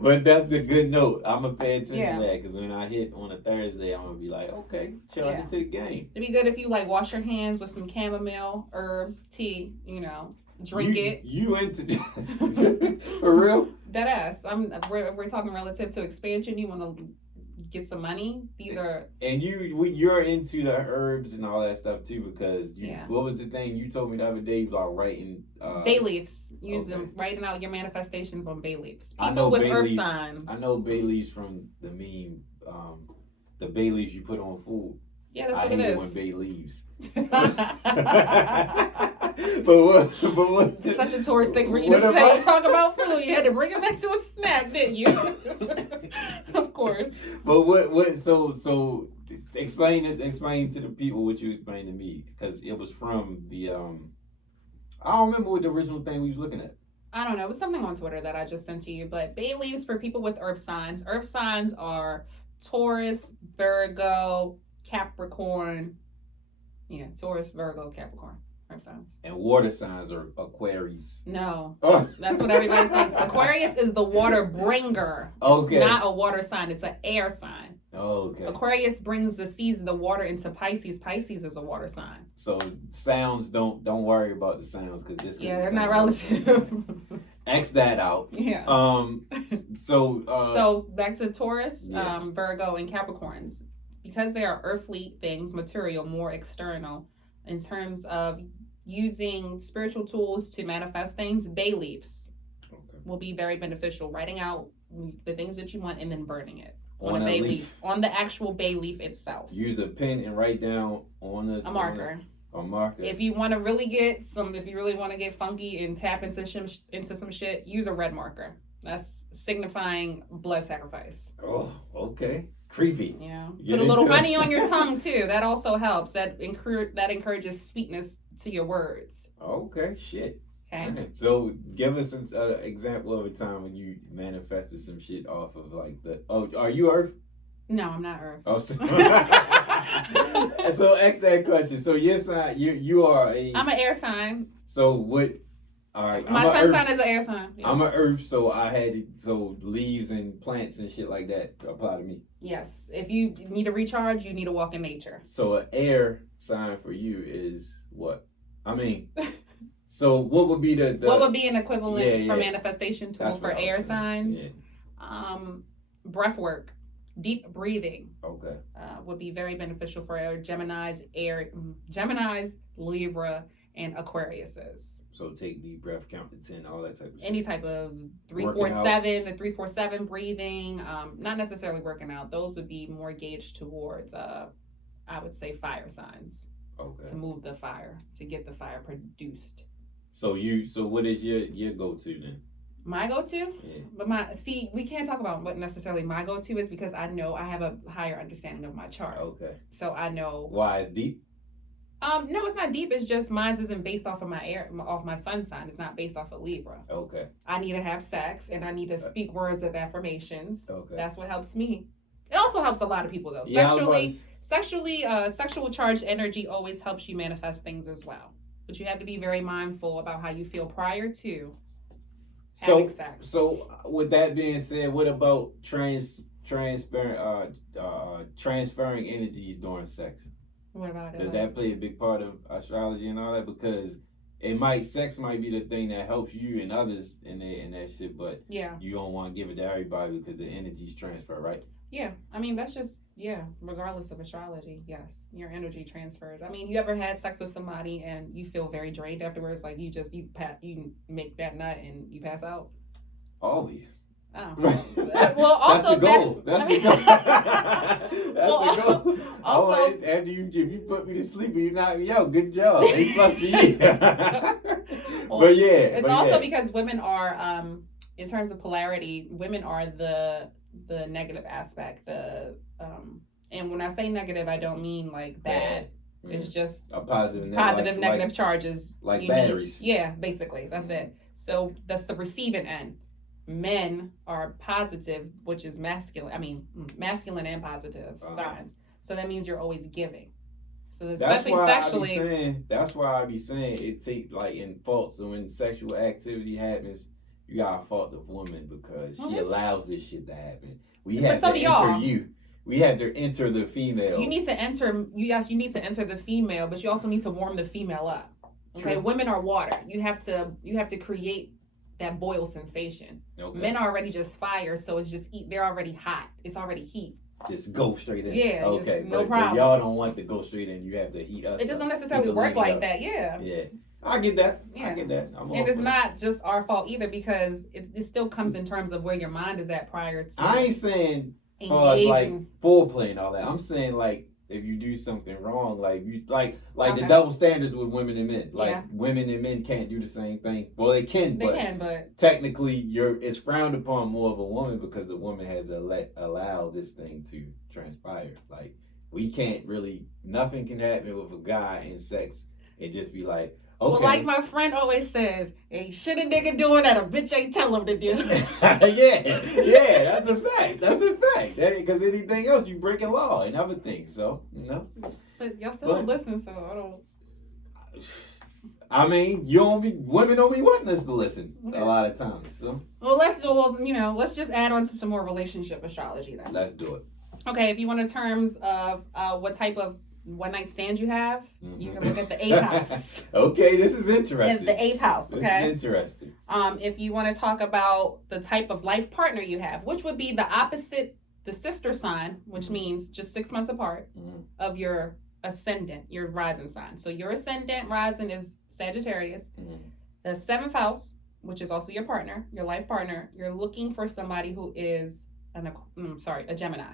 But that's the good note. I'm gonna pay attention to that because when I hit on a Thursday, I'm gonna be like, okay, charge it to the game. It'd be good if you like wash your hands with some chamomile, herbs, tea. Drink it. You into for real? Deadass. We're talking relative to expansion. You want to get some money. These are. And you're into the herbs and all that stuff too because what was the thing you told me the other day about writing? Bay leaves. Use them writing out your manifestations on bay leaves. People I know with bay earth leaves, signs. I know bay leaves from the meme. The bay leaves you put on food. Yeah, that's what it is. When bay leaves. But what? Such a tourist thing for you to say. Talk about food. You had to bring it back to a snack, didn't you? Of course. But what? So explain to the people what you explained to me because it was from the I don't remember what the original thing we was looking at. I don't know. It was something on Twitter that I just sent to you. But bay leaves for people with earth signs. Earth signs are Taurus, Virgo, Capricorn. Yeah, Taurus, Virgo, Capricorn. Earth signs. And water signs are Aquarius. No. That's what everybody thinks. Aquarius is the water bringer. Okay. It's not a water sign. It's an air sign. Okay. Aquarius brings the seas of the water into Pisces. Pisces is a water sign. So sounds don't worry about the sounds because they're not relative. X that out. Yeah. So back to Taurus, Virgo, and Capricorns. Because they are earthly things, material, more external, in terms of using spiritual tools to manifest things, bay leaves will be very beneficial. Writing out the things that you want and then burning it on a bay leaf. On the actual bay leaf itself. Use a pen and write down on a marker. A marker. If you want to really get funky and tap into some shit, use a red marker. That's signifying blood sacrifice. Oh, okay. Creepy. Yeah. Put a little honey on your tongue too. That also helps. That encourages sweetness to your words. Okay. Shit. Okay. Right. So give us an example of a time when you manifested some shit off of like the. Oh, are you Earth? No, I'm not Earth. Oh, so, so ask that question. So yes, you are a. I'm an air sign. So what? All right. My sun sign is an air sign. Yes. I'm an earth, so I had it. So leaves and plants and shit like that apply to me. Yes. If you need to recharge, you need to walk in nature. So an air sign for you is what? I mean, so what would be the what would be an equivalent for yeah. manifestation tool That's for what I was air saying. signs? Yeah. Breath work, deep breathing. Okay. Would be very beneficial for Gemini's, Libra, and Aquariuses. So take deep breath, count to 10, all that type of shit. Any type of 3-4-7 breathing. Not necessarily working out. Those would be more gauged towards, I would say, fire signs. Okay. To move the fire, to get the fire produced. So what is your go-to then? My go-to? Yeah. But we can't talk about what necessarily my go-to is because I know I have a higher understanding of my chart. Okay. So I know. Why it's deep? No, it's not deep. It's just mine isn't based off of my sun sign. It's not based off of Libra. Okay. I need to have sex and I need to speak words of affirmations. Okay. That's what helps me. It also helps a lot of people though. Yeah, Sexual charged energy always helps you manifest things as well. But you have to be very mindful about how you feel prior to having sex. So with that being said, what about transferring energies during sex? What about it? Does that play a big part of astrology and all that? Because sex might be the thing that helps you and others in that shit, but yeah, you don't want to give it to everybody because the energies transfer, right? Yeah, I mean that's just regardless of astrology, yes, your energy transfers. I mean, you ever had sex with somebody and you feel very drained afterwards, like you make that nut and you pass out? Always. Oh. Well, also that's the goal. That's the goal. Also, after if you put me to sleep and you knock me out, good job. A+ to you. But yeah, it's also because women are, in terms of polarity, women are the negative aspect. And when I say negative, I don't mean like bad. It's just a positive, negative charges, like batteries. Yeah, basically, that's it. So that's the receiving end. Men are positive, which is masculine. I mean, masculine and positive signs. So that means you're always giving. So especially sexually. That's why I be saying it take like in fault. So when sexual activity happens, you gotta fault the woman because she allows this shit to happen. We have to enter you. We have to enter the female. You need to enter. You need to enter the female, but you also need to warm the female up. Okay, True. Women are water. You have to create that boil sensation. Okay. Men are already just fire, so it's just they're already hot. It's already heat. Just go straight in. Yeah, okay, no problem. But y'all don't want to go straight in. You have to heat us. It doesn't necessarily work like that. Yeah. Yeah. I get that. Yeah. I get that. And it's not just our fault either because it still comes in terms of where your mind is at prior to. I ain't saying like foreplay and all that. I'm saying like if you do something wrong, like you like the double standards with women and men. Like women and men can't do the same thing. Well, they can, but technically it's frowned upon more of a woman because the woman has to allow this thing to transpire. Like we can't really, nothing can happen with a guy in sex and just be like, okay. Well, like my friend always says, ain't shit a nigga doing that a bitch ain't tell him to do. yeah, that's a fact. That's a fact. Because anything else, you breaking law and other things. So, But y'all still don't listen, so I don't. I mean, women don't be wanting us to listen a lot of times. So. Well, let's just add on to some more relationship astrology then. Let's do it. Okay, if you want in terms of what type of one night stand you have, you can look at the 8th house. Okay, this is interesting. It's the 8th house, okay? This is interesting. If you want to talk about the type of life partner you have, which would be the opposite, the sister sign, which means just 6 months apart of your ascendant, your rising sign. So your ascendant rising is Sagittarius. The 7th house, which is also your partner, your life partner, you're looking for somebody who is a Gemini.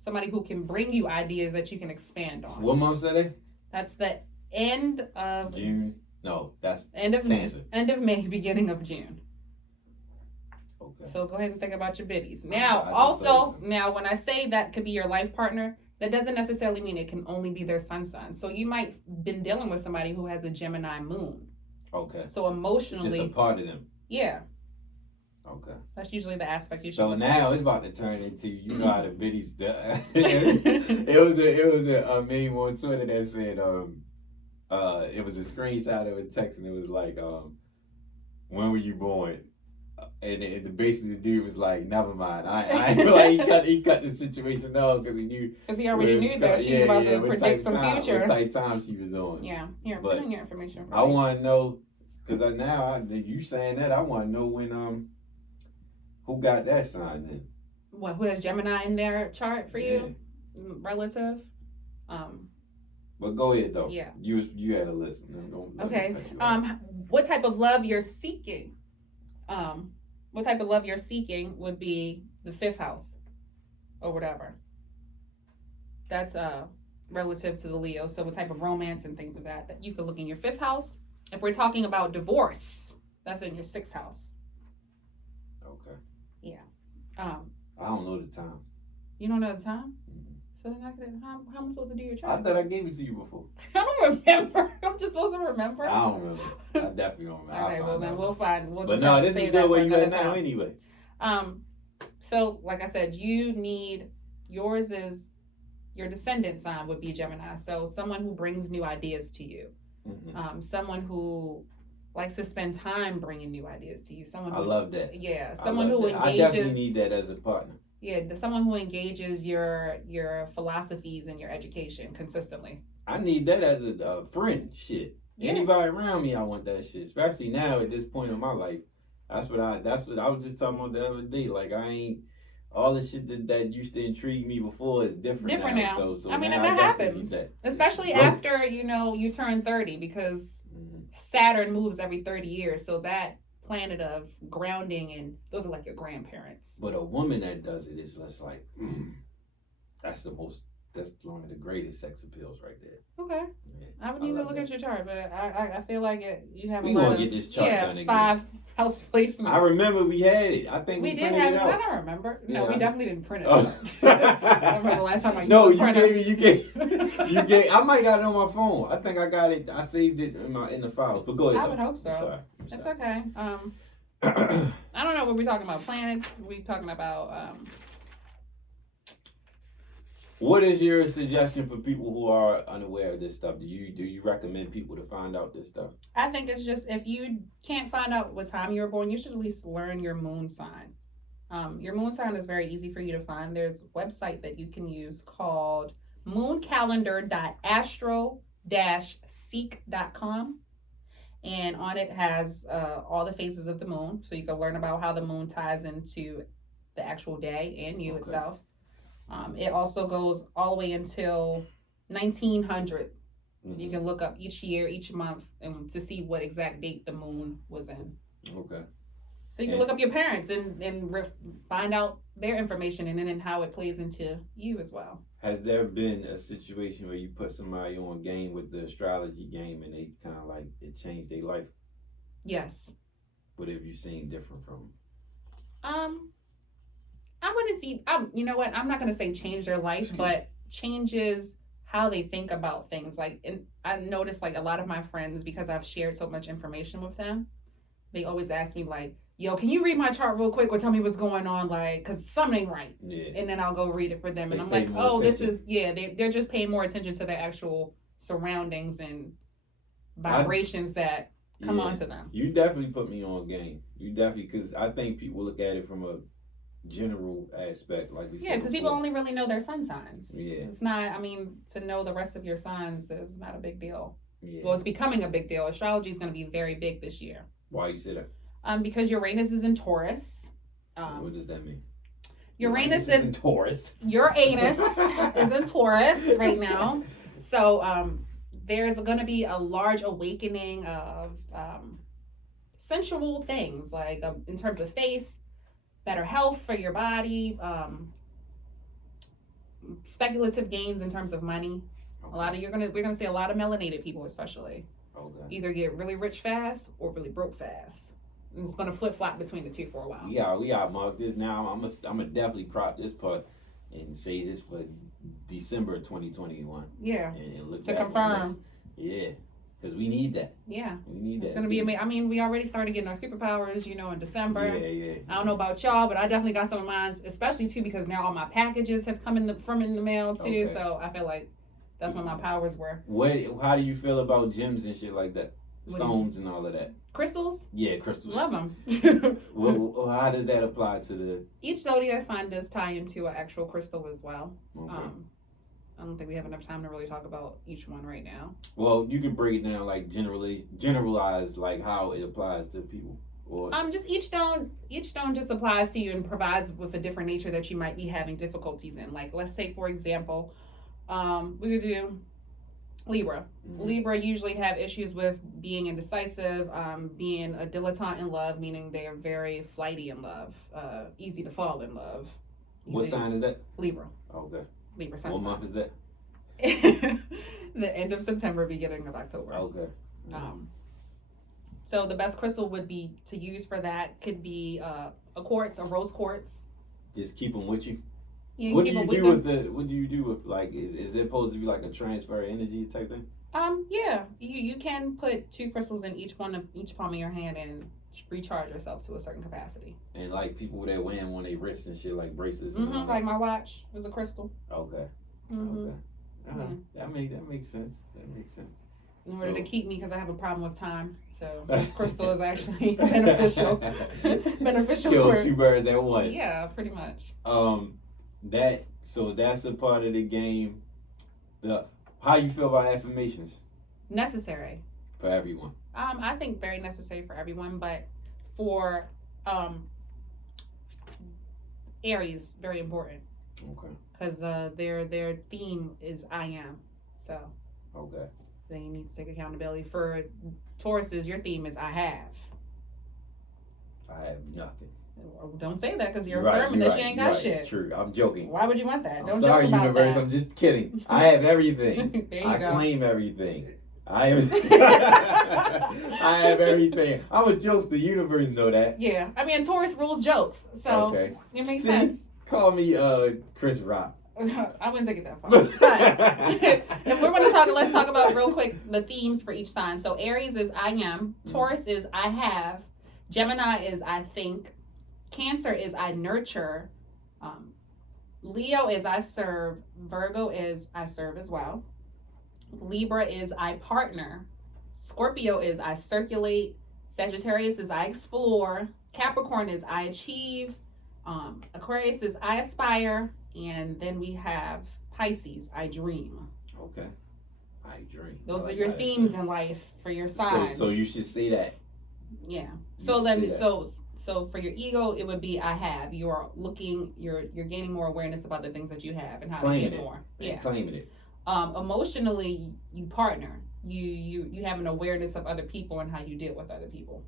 Somebody who can bring you ideas that you can expand on. What month are they? That's the end of June. No, that's end of Cancer. End of May, beginning of June. Okay. So go ahead and think about your biddies. Now, when I say that could be your life partner, that doesn't necessarily mean it can only be their sun sign. So you might have been dealing with somebody who has a Gemini moon. Okay. So emotionally, it's just a part of them. Yeah. Okay. That's usually the aspect you should. So now it's about to turn into how the biddies done. it was a meme on Twitter that said it was a screenshot of a text and it was like when were you born? And basically the dude was like, never mind. I feel like he cut the situation off because he knew. Because he already knew that she was about to predict some future. What type time she was on. Yeah, here, but put in your information. I want to know, because you saying that, I want to know when who got that sign then. What, who has Gemini in their chart for you? Relative? But go ahead though. Yeah. You had a list. Okay. What type of love you're seeking? What type of love you're seeking would be the 5th house or whatever. That's relative to the Leo. So what type of romance and things of that you could look in your 5th house. If we're talking about divorce, that's in your 6th house. Okay. Yeah. I don't know the time. You don't know the time? Mm-hmm. So how am I supposed to do your chart? I thought I gave it to you before. I don't remember. I'm just supposed to remember. I don't remember. I definitely don't remember. Okay, well then we'll find. We'll just but no, this is good where you at now anyway. So like I said, you need, yours is, your descendant sign would be Gemini. So someone who brings new ideas to you. Mm-hmm. Someone who likes to spend time bringing new ideas to you. Someone who, I love that. Yeah, someone who engages. I definitely need that as a partner. Yeah, someone who engages your philosophies and your education consistently. I need that as a friend. Shit. Yeah. Anybody around me, I want that shit. Especially now at this point in my life. That's what I was just talking about the other day. Like I ain't all the shit that used to intrigue me before is different now. So I mean, and that happens. Especially after you turn 30, because Saturn moves every 30 years. So that planet of grounding, and those are like your grandparents. But a woman that does it is just like that's one of the greatest sex appeals right there. Okay. Yeah. I would need to look at your chart, but I feel like you have we gonna get this chart done again. 5 house placements. I remember we had it. I think we did have it. I don't remember. No, we definitely didn't print it. Oh. I don't remember the last time I used a printer. You gave I might got it on my phone. I think I got it. I saved it in the files. But go ahead. I would hope so. I'm sorry. It's okay. I don't know what we're talking about. Planets. We're talking about What is your suggestion for people who are unaware of this stuff? Do you recommend people to find out this stuff? I think it's just, if you can't find out what time you were born, you should at least learn your moon sign. Your moon sign is very easy for you to find. There's a website that you can use called mooncalendar.astro-seek.com. And on it has all the phases of the moon. So you can learn about how the moon ties into the actual day and you itself. It also goes all the way until 1900. Mm-hmm. You can look up each year, each month, and to see what exact date the moon was in. Okay. So you can look up your parents and find out their information, and then how it plays into you as well. Has there been a situation where you put somebody on game with the astrology game and they kind of like it changed their life? Yes. What have you seen different from? I wouldn't see. You know what? I'm not gonna say change their life, but changes how they think about things. Like, and I noticed like a lot of my friends, because I've shared so much information with them, they always ask me like, "Yo, can you read my chart real quick or tell me what's going on?" Like, cause something ain't right. Yeah. And then I'll go read it for them, and I'm like, "Oh, this is They're just paying more attention to their actual surroundings and vibrations that come onto them." You definitely put me on game. You definitely, because I think people look at it from a general aspect, like we said. Yeah, because people only really know their sun signs. Yeah. It's not, to know the rest of your signs is not a big deal. Yeah. Well, it's becoming a big deal. Astrology is going to be very big this year. Why you say that? Because Uranus is in Taurus. What does that mean? Uranus is in Taurus. Uranus is in Taurus right now. So there's going to be a large awakening of sensual things, like in terms of face, better health for your body, speculative gains in terms of money. Okay. We're gonna see a lot of melanated people, especially. Okay. Either get really rich fast or really broke fast. And it's gonna flip flop between the two for a while. We gotta mark this now. I'm gonna definitely crop this part and say this for December 2021. Yeah. And look to confirm. Yeah. Because we need that. Yeah. We need that. It's going to be amazing. We already started getting our superpowers, in December. Yeah. I don't know about y'all, but I definitely got some of mine, especially, too, because now all my packages have come in the mail, too. Okay. So I feel like that's when my powers were. How do you feel about gems and shit like that? Stones and all of that? Crystals, Yeah, crystals. love them. Well, how does that apply to the? Each zodiac sign does tie into an actual crystal as well. Okay. I don't think we have enough time to really talk about each one right now. Well, you can break it down like generalize like how it applies to people. Or Just each stone just applies to you and provides with a different nature that you might be having difficulties in. Like, let's say, for example, we could do Libra. Mm-hmm. Libra usually have issues with being indecisive, being a dilettante in love, meaning they are very flighty in love, easy to fall in love. What sign is that? Libra. Okay. Libra sign. What month is that? The end of September, beginning of October. Okay. So the best crystal would be to use for that could be a quartz, a rose quartz. Just keep them with you. What do you do with like? Is it supposed to be like a transfer energy type thing? Yeah. You can put 2 crystals in each palm of your hand and recharge yourself to a certain capacity. And like people that wear them on their wrists and shit, like bracelets. Like my watch was a crystal. Okay. Okay. That makes sense. That makes sense. In order to keep me, because I have a problem with time, so this crystal is actually beneficial. Beneficial kills for 2 birds at once. Yeah, pretty much. That's a part of the game. How you feel about affirmations? Necessary for everyone. I think very necessary for everyone, but for Aries, very important. Okay. Because their theme is I am, so okay. They need to take accountability. For Tauruses, your theme is I have. I have nothing. Don't say that because you're affirming that you ain't got shit. True. I'm joking. Why would you want that? Don't sorry, joke about universe. that. I'm just kidding. I have everything. There you I go. claim everything. I have I have everything. I'm a joke. The universe know that. Yeah. I mean, Taurus rules jokes. So it makes sense. Call me Chris Rock. I wouldn't take it that far. But if we're going to talk, let's talk about real quick the themes for each sign. So Aries is I am. Taurus is I have. Gemini is I think. Cancer is I nurture. Leo is I serve. Virgo is I serve as well. Libra is I partner. Scorpio is I circulate. Sagittarius is I explore. Capricorn is I achieve. Aquarius is I aspire. And then we have Pisces, I dream. Okay. I dream. Those are your themes in life for your signs. So you should say that. Yeah. So for your ego, it would be I have. You're gaining more awareness about the things that you have and how to get more. Yeah. Claiming it. Emotionally, you partner. You have an awareness of other people and how you deal with other people.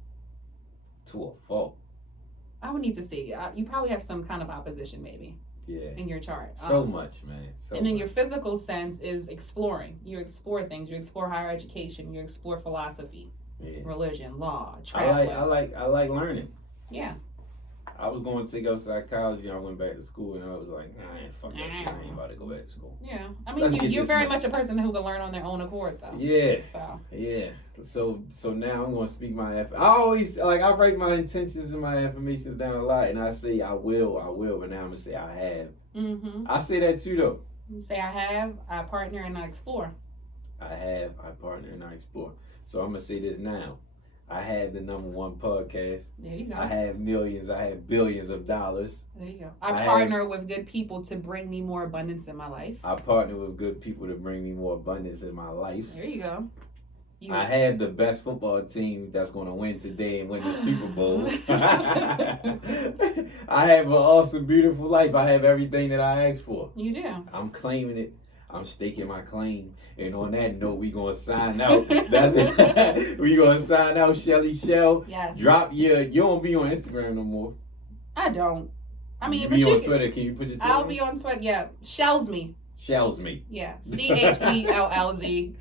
To a fault. I would need to see. You probably have some kind of opposition, maybe. Yeah. In your chart. So much, man. And then your physical sense is exploring. You explore things. You explore higher education. You explore philosophy, religion, law, travel. I like learning. Yeah. I was going to take up psychology and I went back to school and I was like, fuck that shit. I ain't about to go back to school. Yeah. I mean, you're very much a person who can learn on their own accord, though. Yeah. So. Yeah. So now I'm going to speak my I always, I write my intentions and my affirmations down a lot and I say I will, but now I'm going to say I have. Mm-hmm. I say that too, though. You say I have, I partner, and I explore. I have, I partner, and I explore. So I'm going to say this now. I have the #1 podcast. There you go. I have millions. I have billions of dollars. There you go. I partner with good people to bring me more abundance in my life. I partner with good people to bring me more abundance in my life. There you go. I have the best football team that's going to win today and win the Super Bowl. I have an awesome, beautiful life. I have everything that I asked for. You do. I'm claiming it. I'm staking my claim. And on that note, we going to sign out. That's it. We going to sign out, Shelly Shell. Yes. Drop your... You don't be on Instagram no more. I don't. I mean, be on Twitter. Can you put your Twitter? I'll be on Twitter. Yeah. Shells me. Shells me. Yeah. CHELLZME.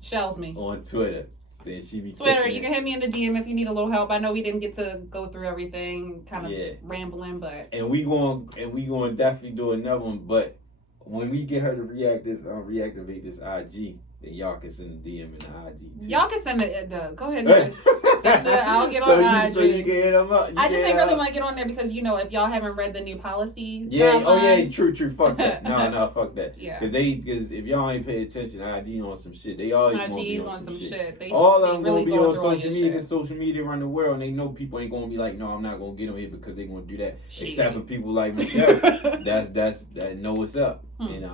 Shells me. On Twitter. Then she be Twitter, you can hit me in the DM if you need a little help. I know we didn't get to go through everything, kind of rambling, but... And we going to definitely do another one, but... When we get her to reactivate this IG, then y'all can send the DM in the IG too. Y'all can send the go ahead and just send it. I'll get on IG. So you can hit them up. I just ain't really want to get on there because if y'all haven't read the new policy. Yeah. Oh yeah. guidelines- True. Fuck that. No. Fuck that. Yeah. Because if y'all ain't pay attention, IG on some shit. They always gonna be IG's on some shit. They, All they of them really gonna be on through all social your media. shit. Social media around the world, and they know people ain't gonna be like, no, I'm not gonna get on here because they gonna do that. Shit. Except for people like Michelle, that know what's up. And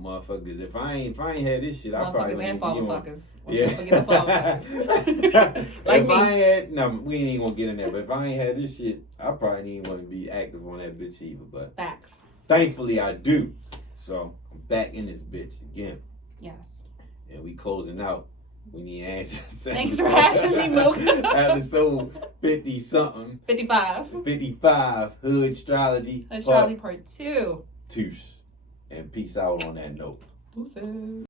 motherfuckers, if I ain't had this shit, I probably Motherfuckers and wouldn't be on. fatherfuckers. Yeah. Forget the followers. Like if me. I ain't had, we ain't gonna get in there. But if I ain't had this shit, I probably ain't want to be active on that bitch either. But Facts. thankfully, I do. So I'm back in this bitch again. Yes. And we closing out. We need answers. Thanks for having me, Mook. Episode 50 something. 55. 55 Hoodstrology. Astrology part 2. Toosh. And peace out on that note. Deuces.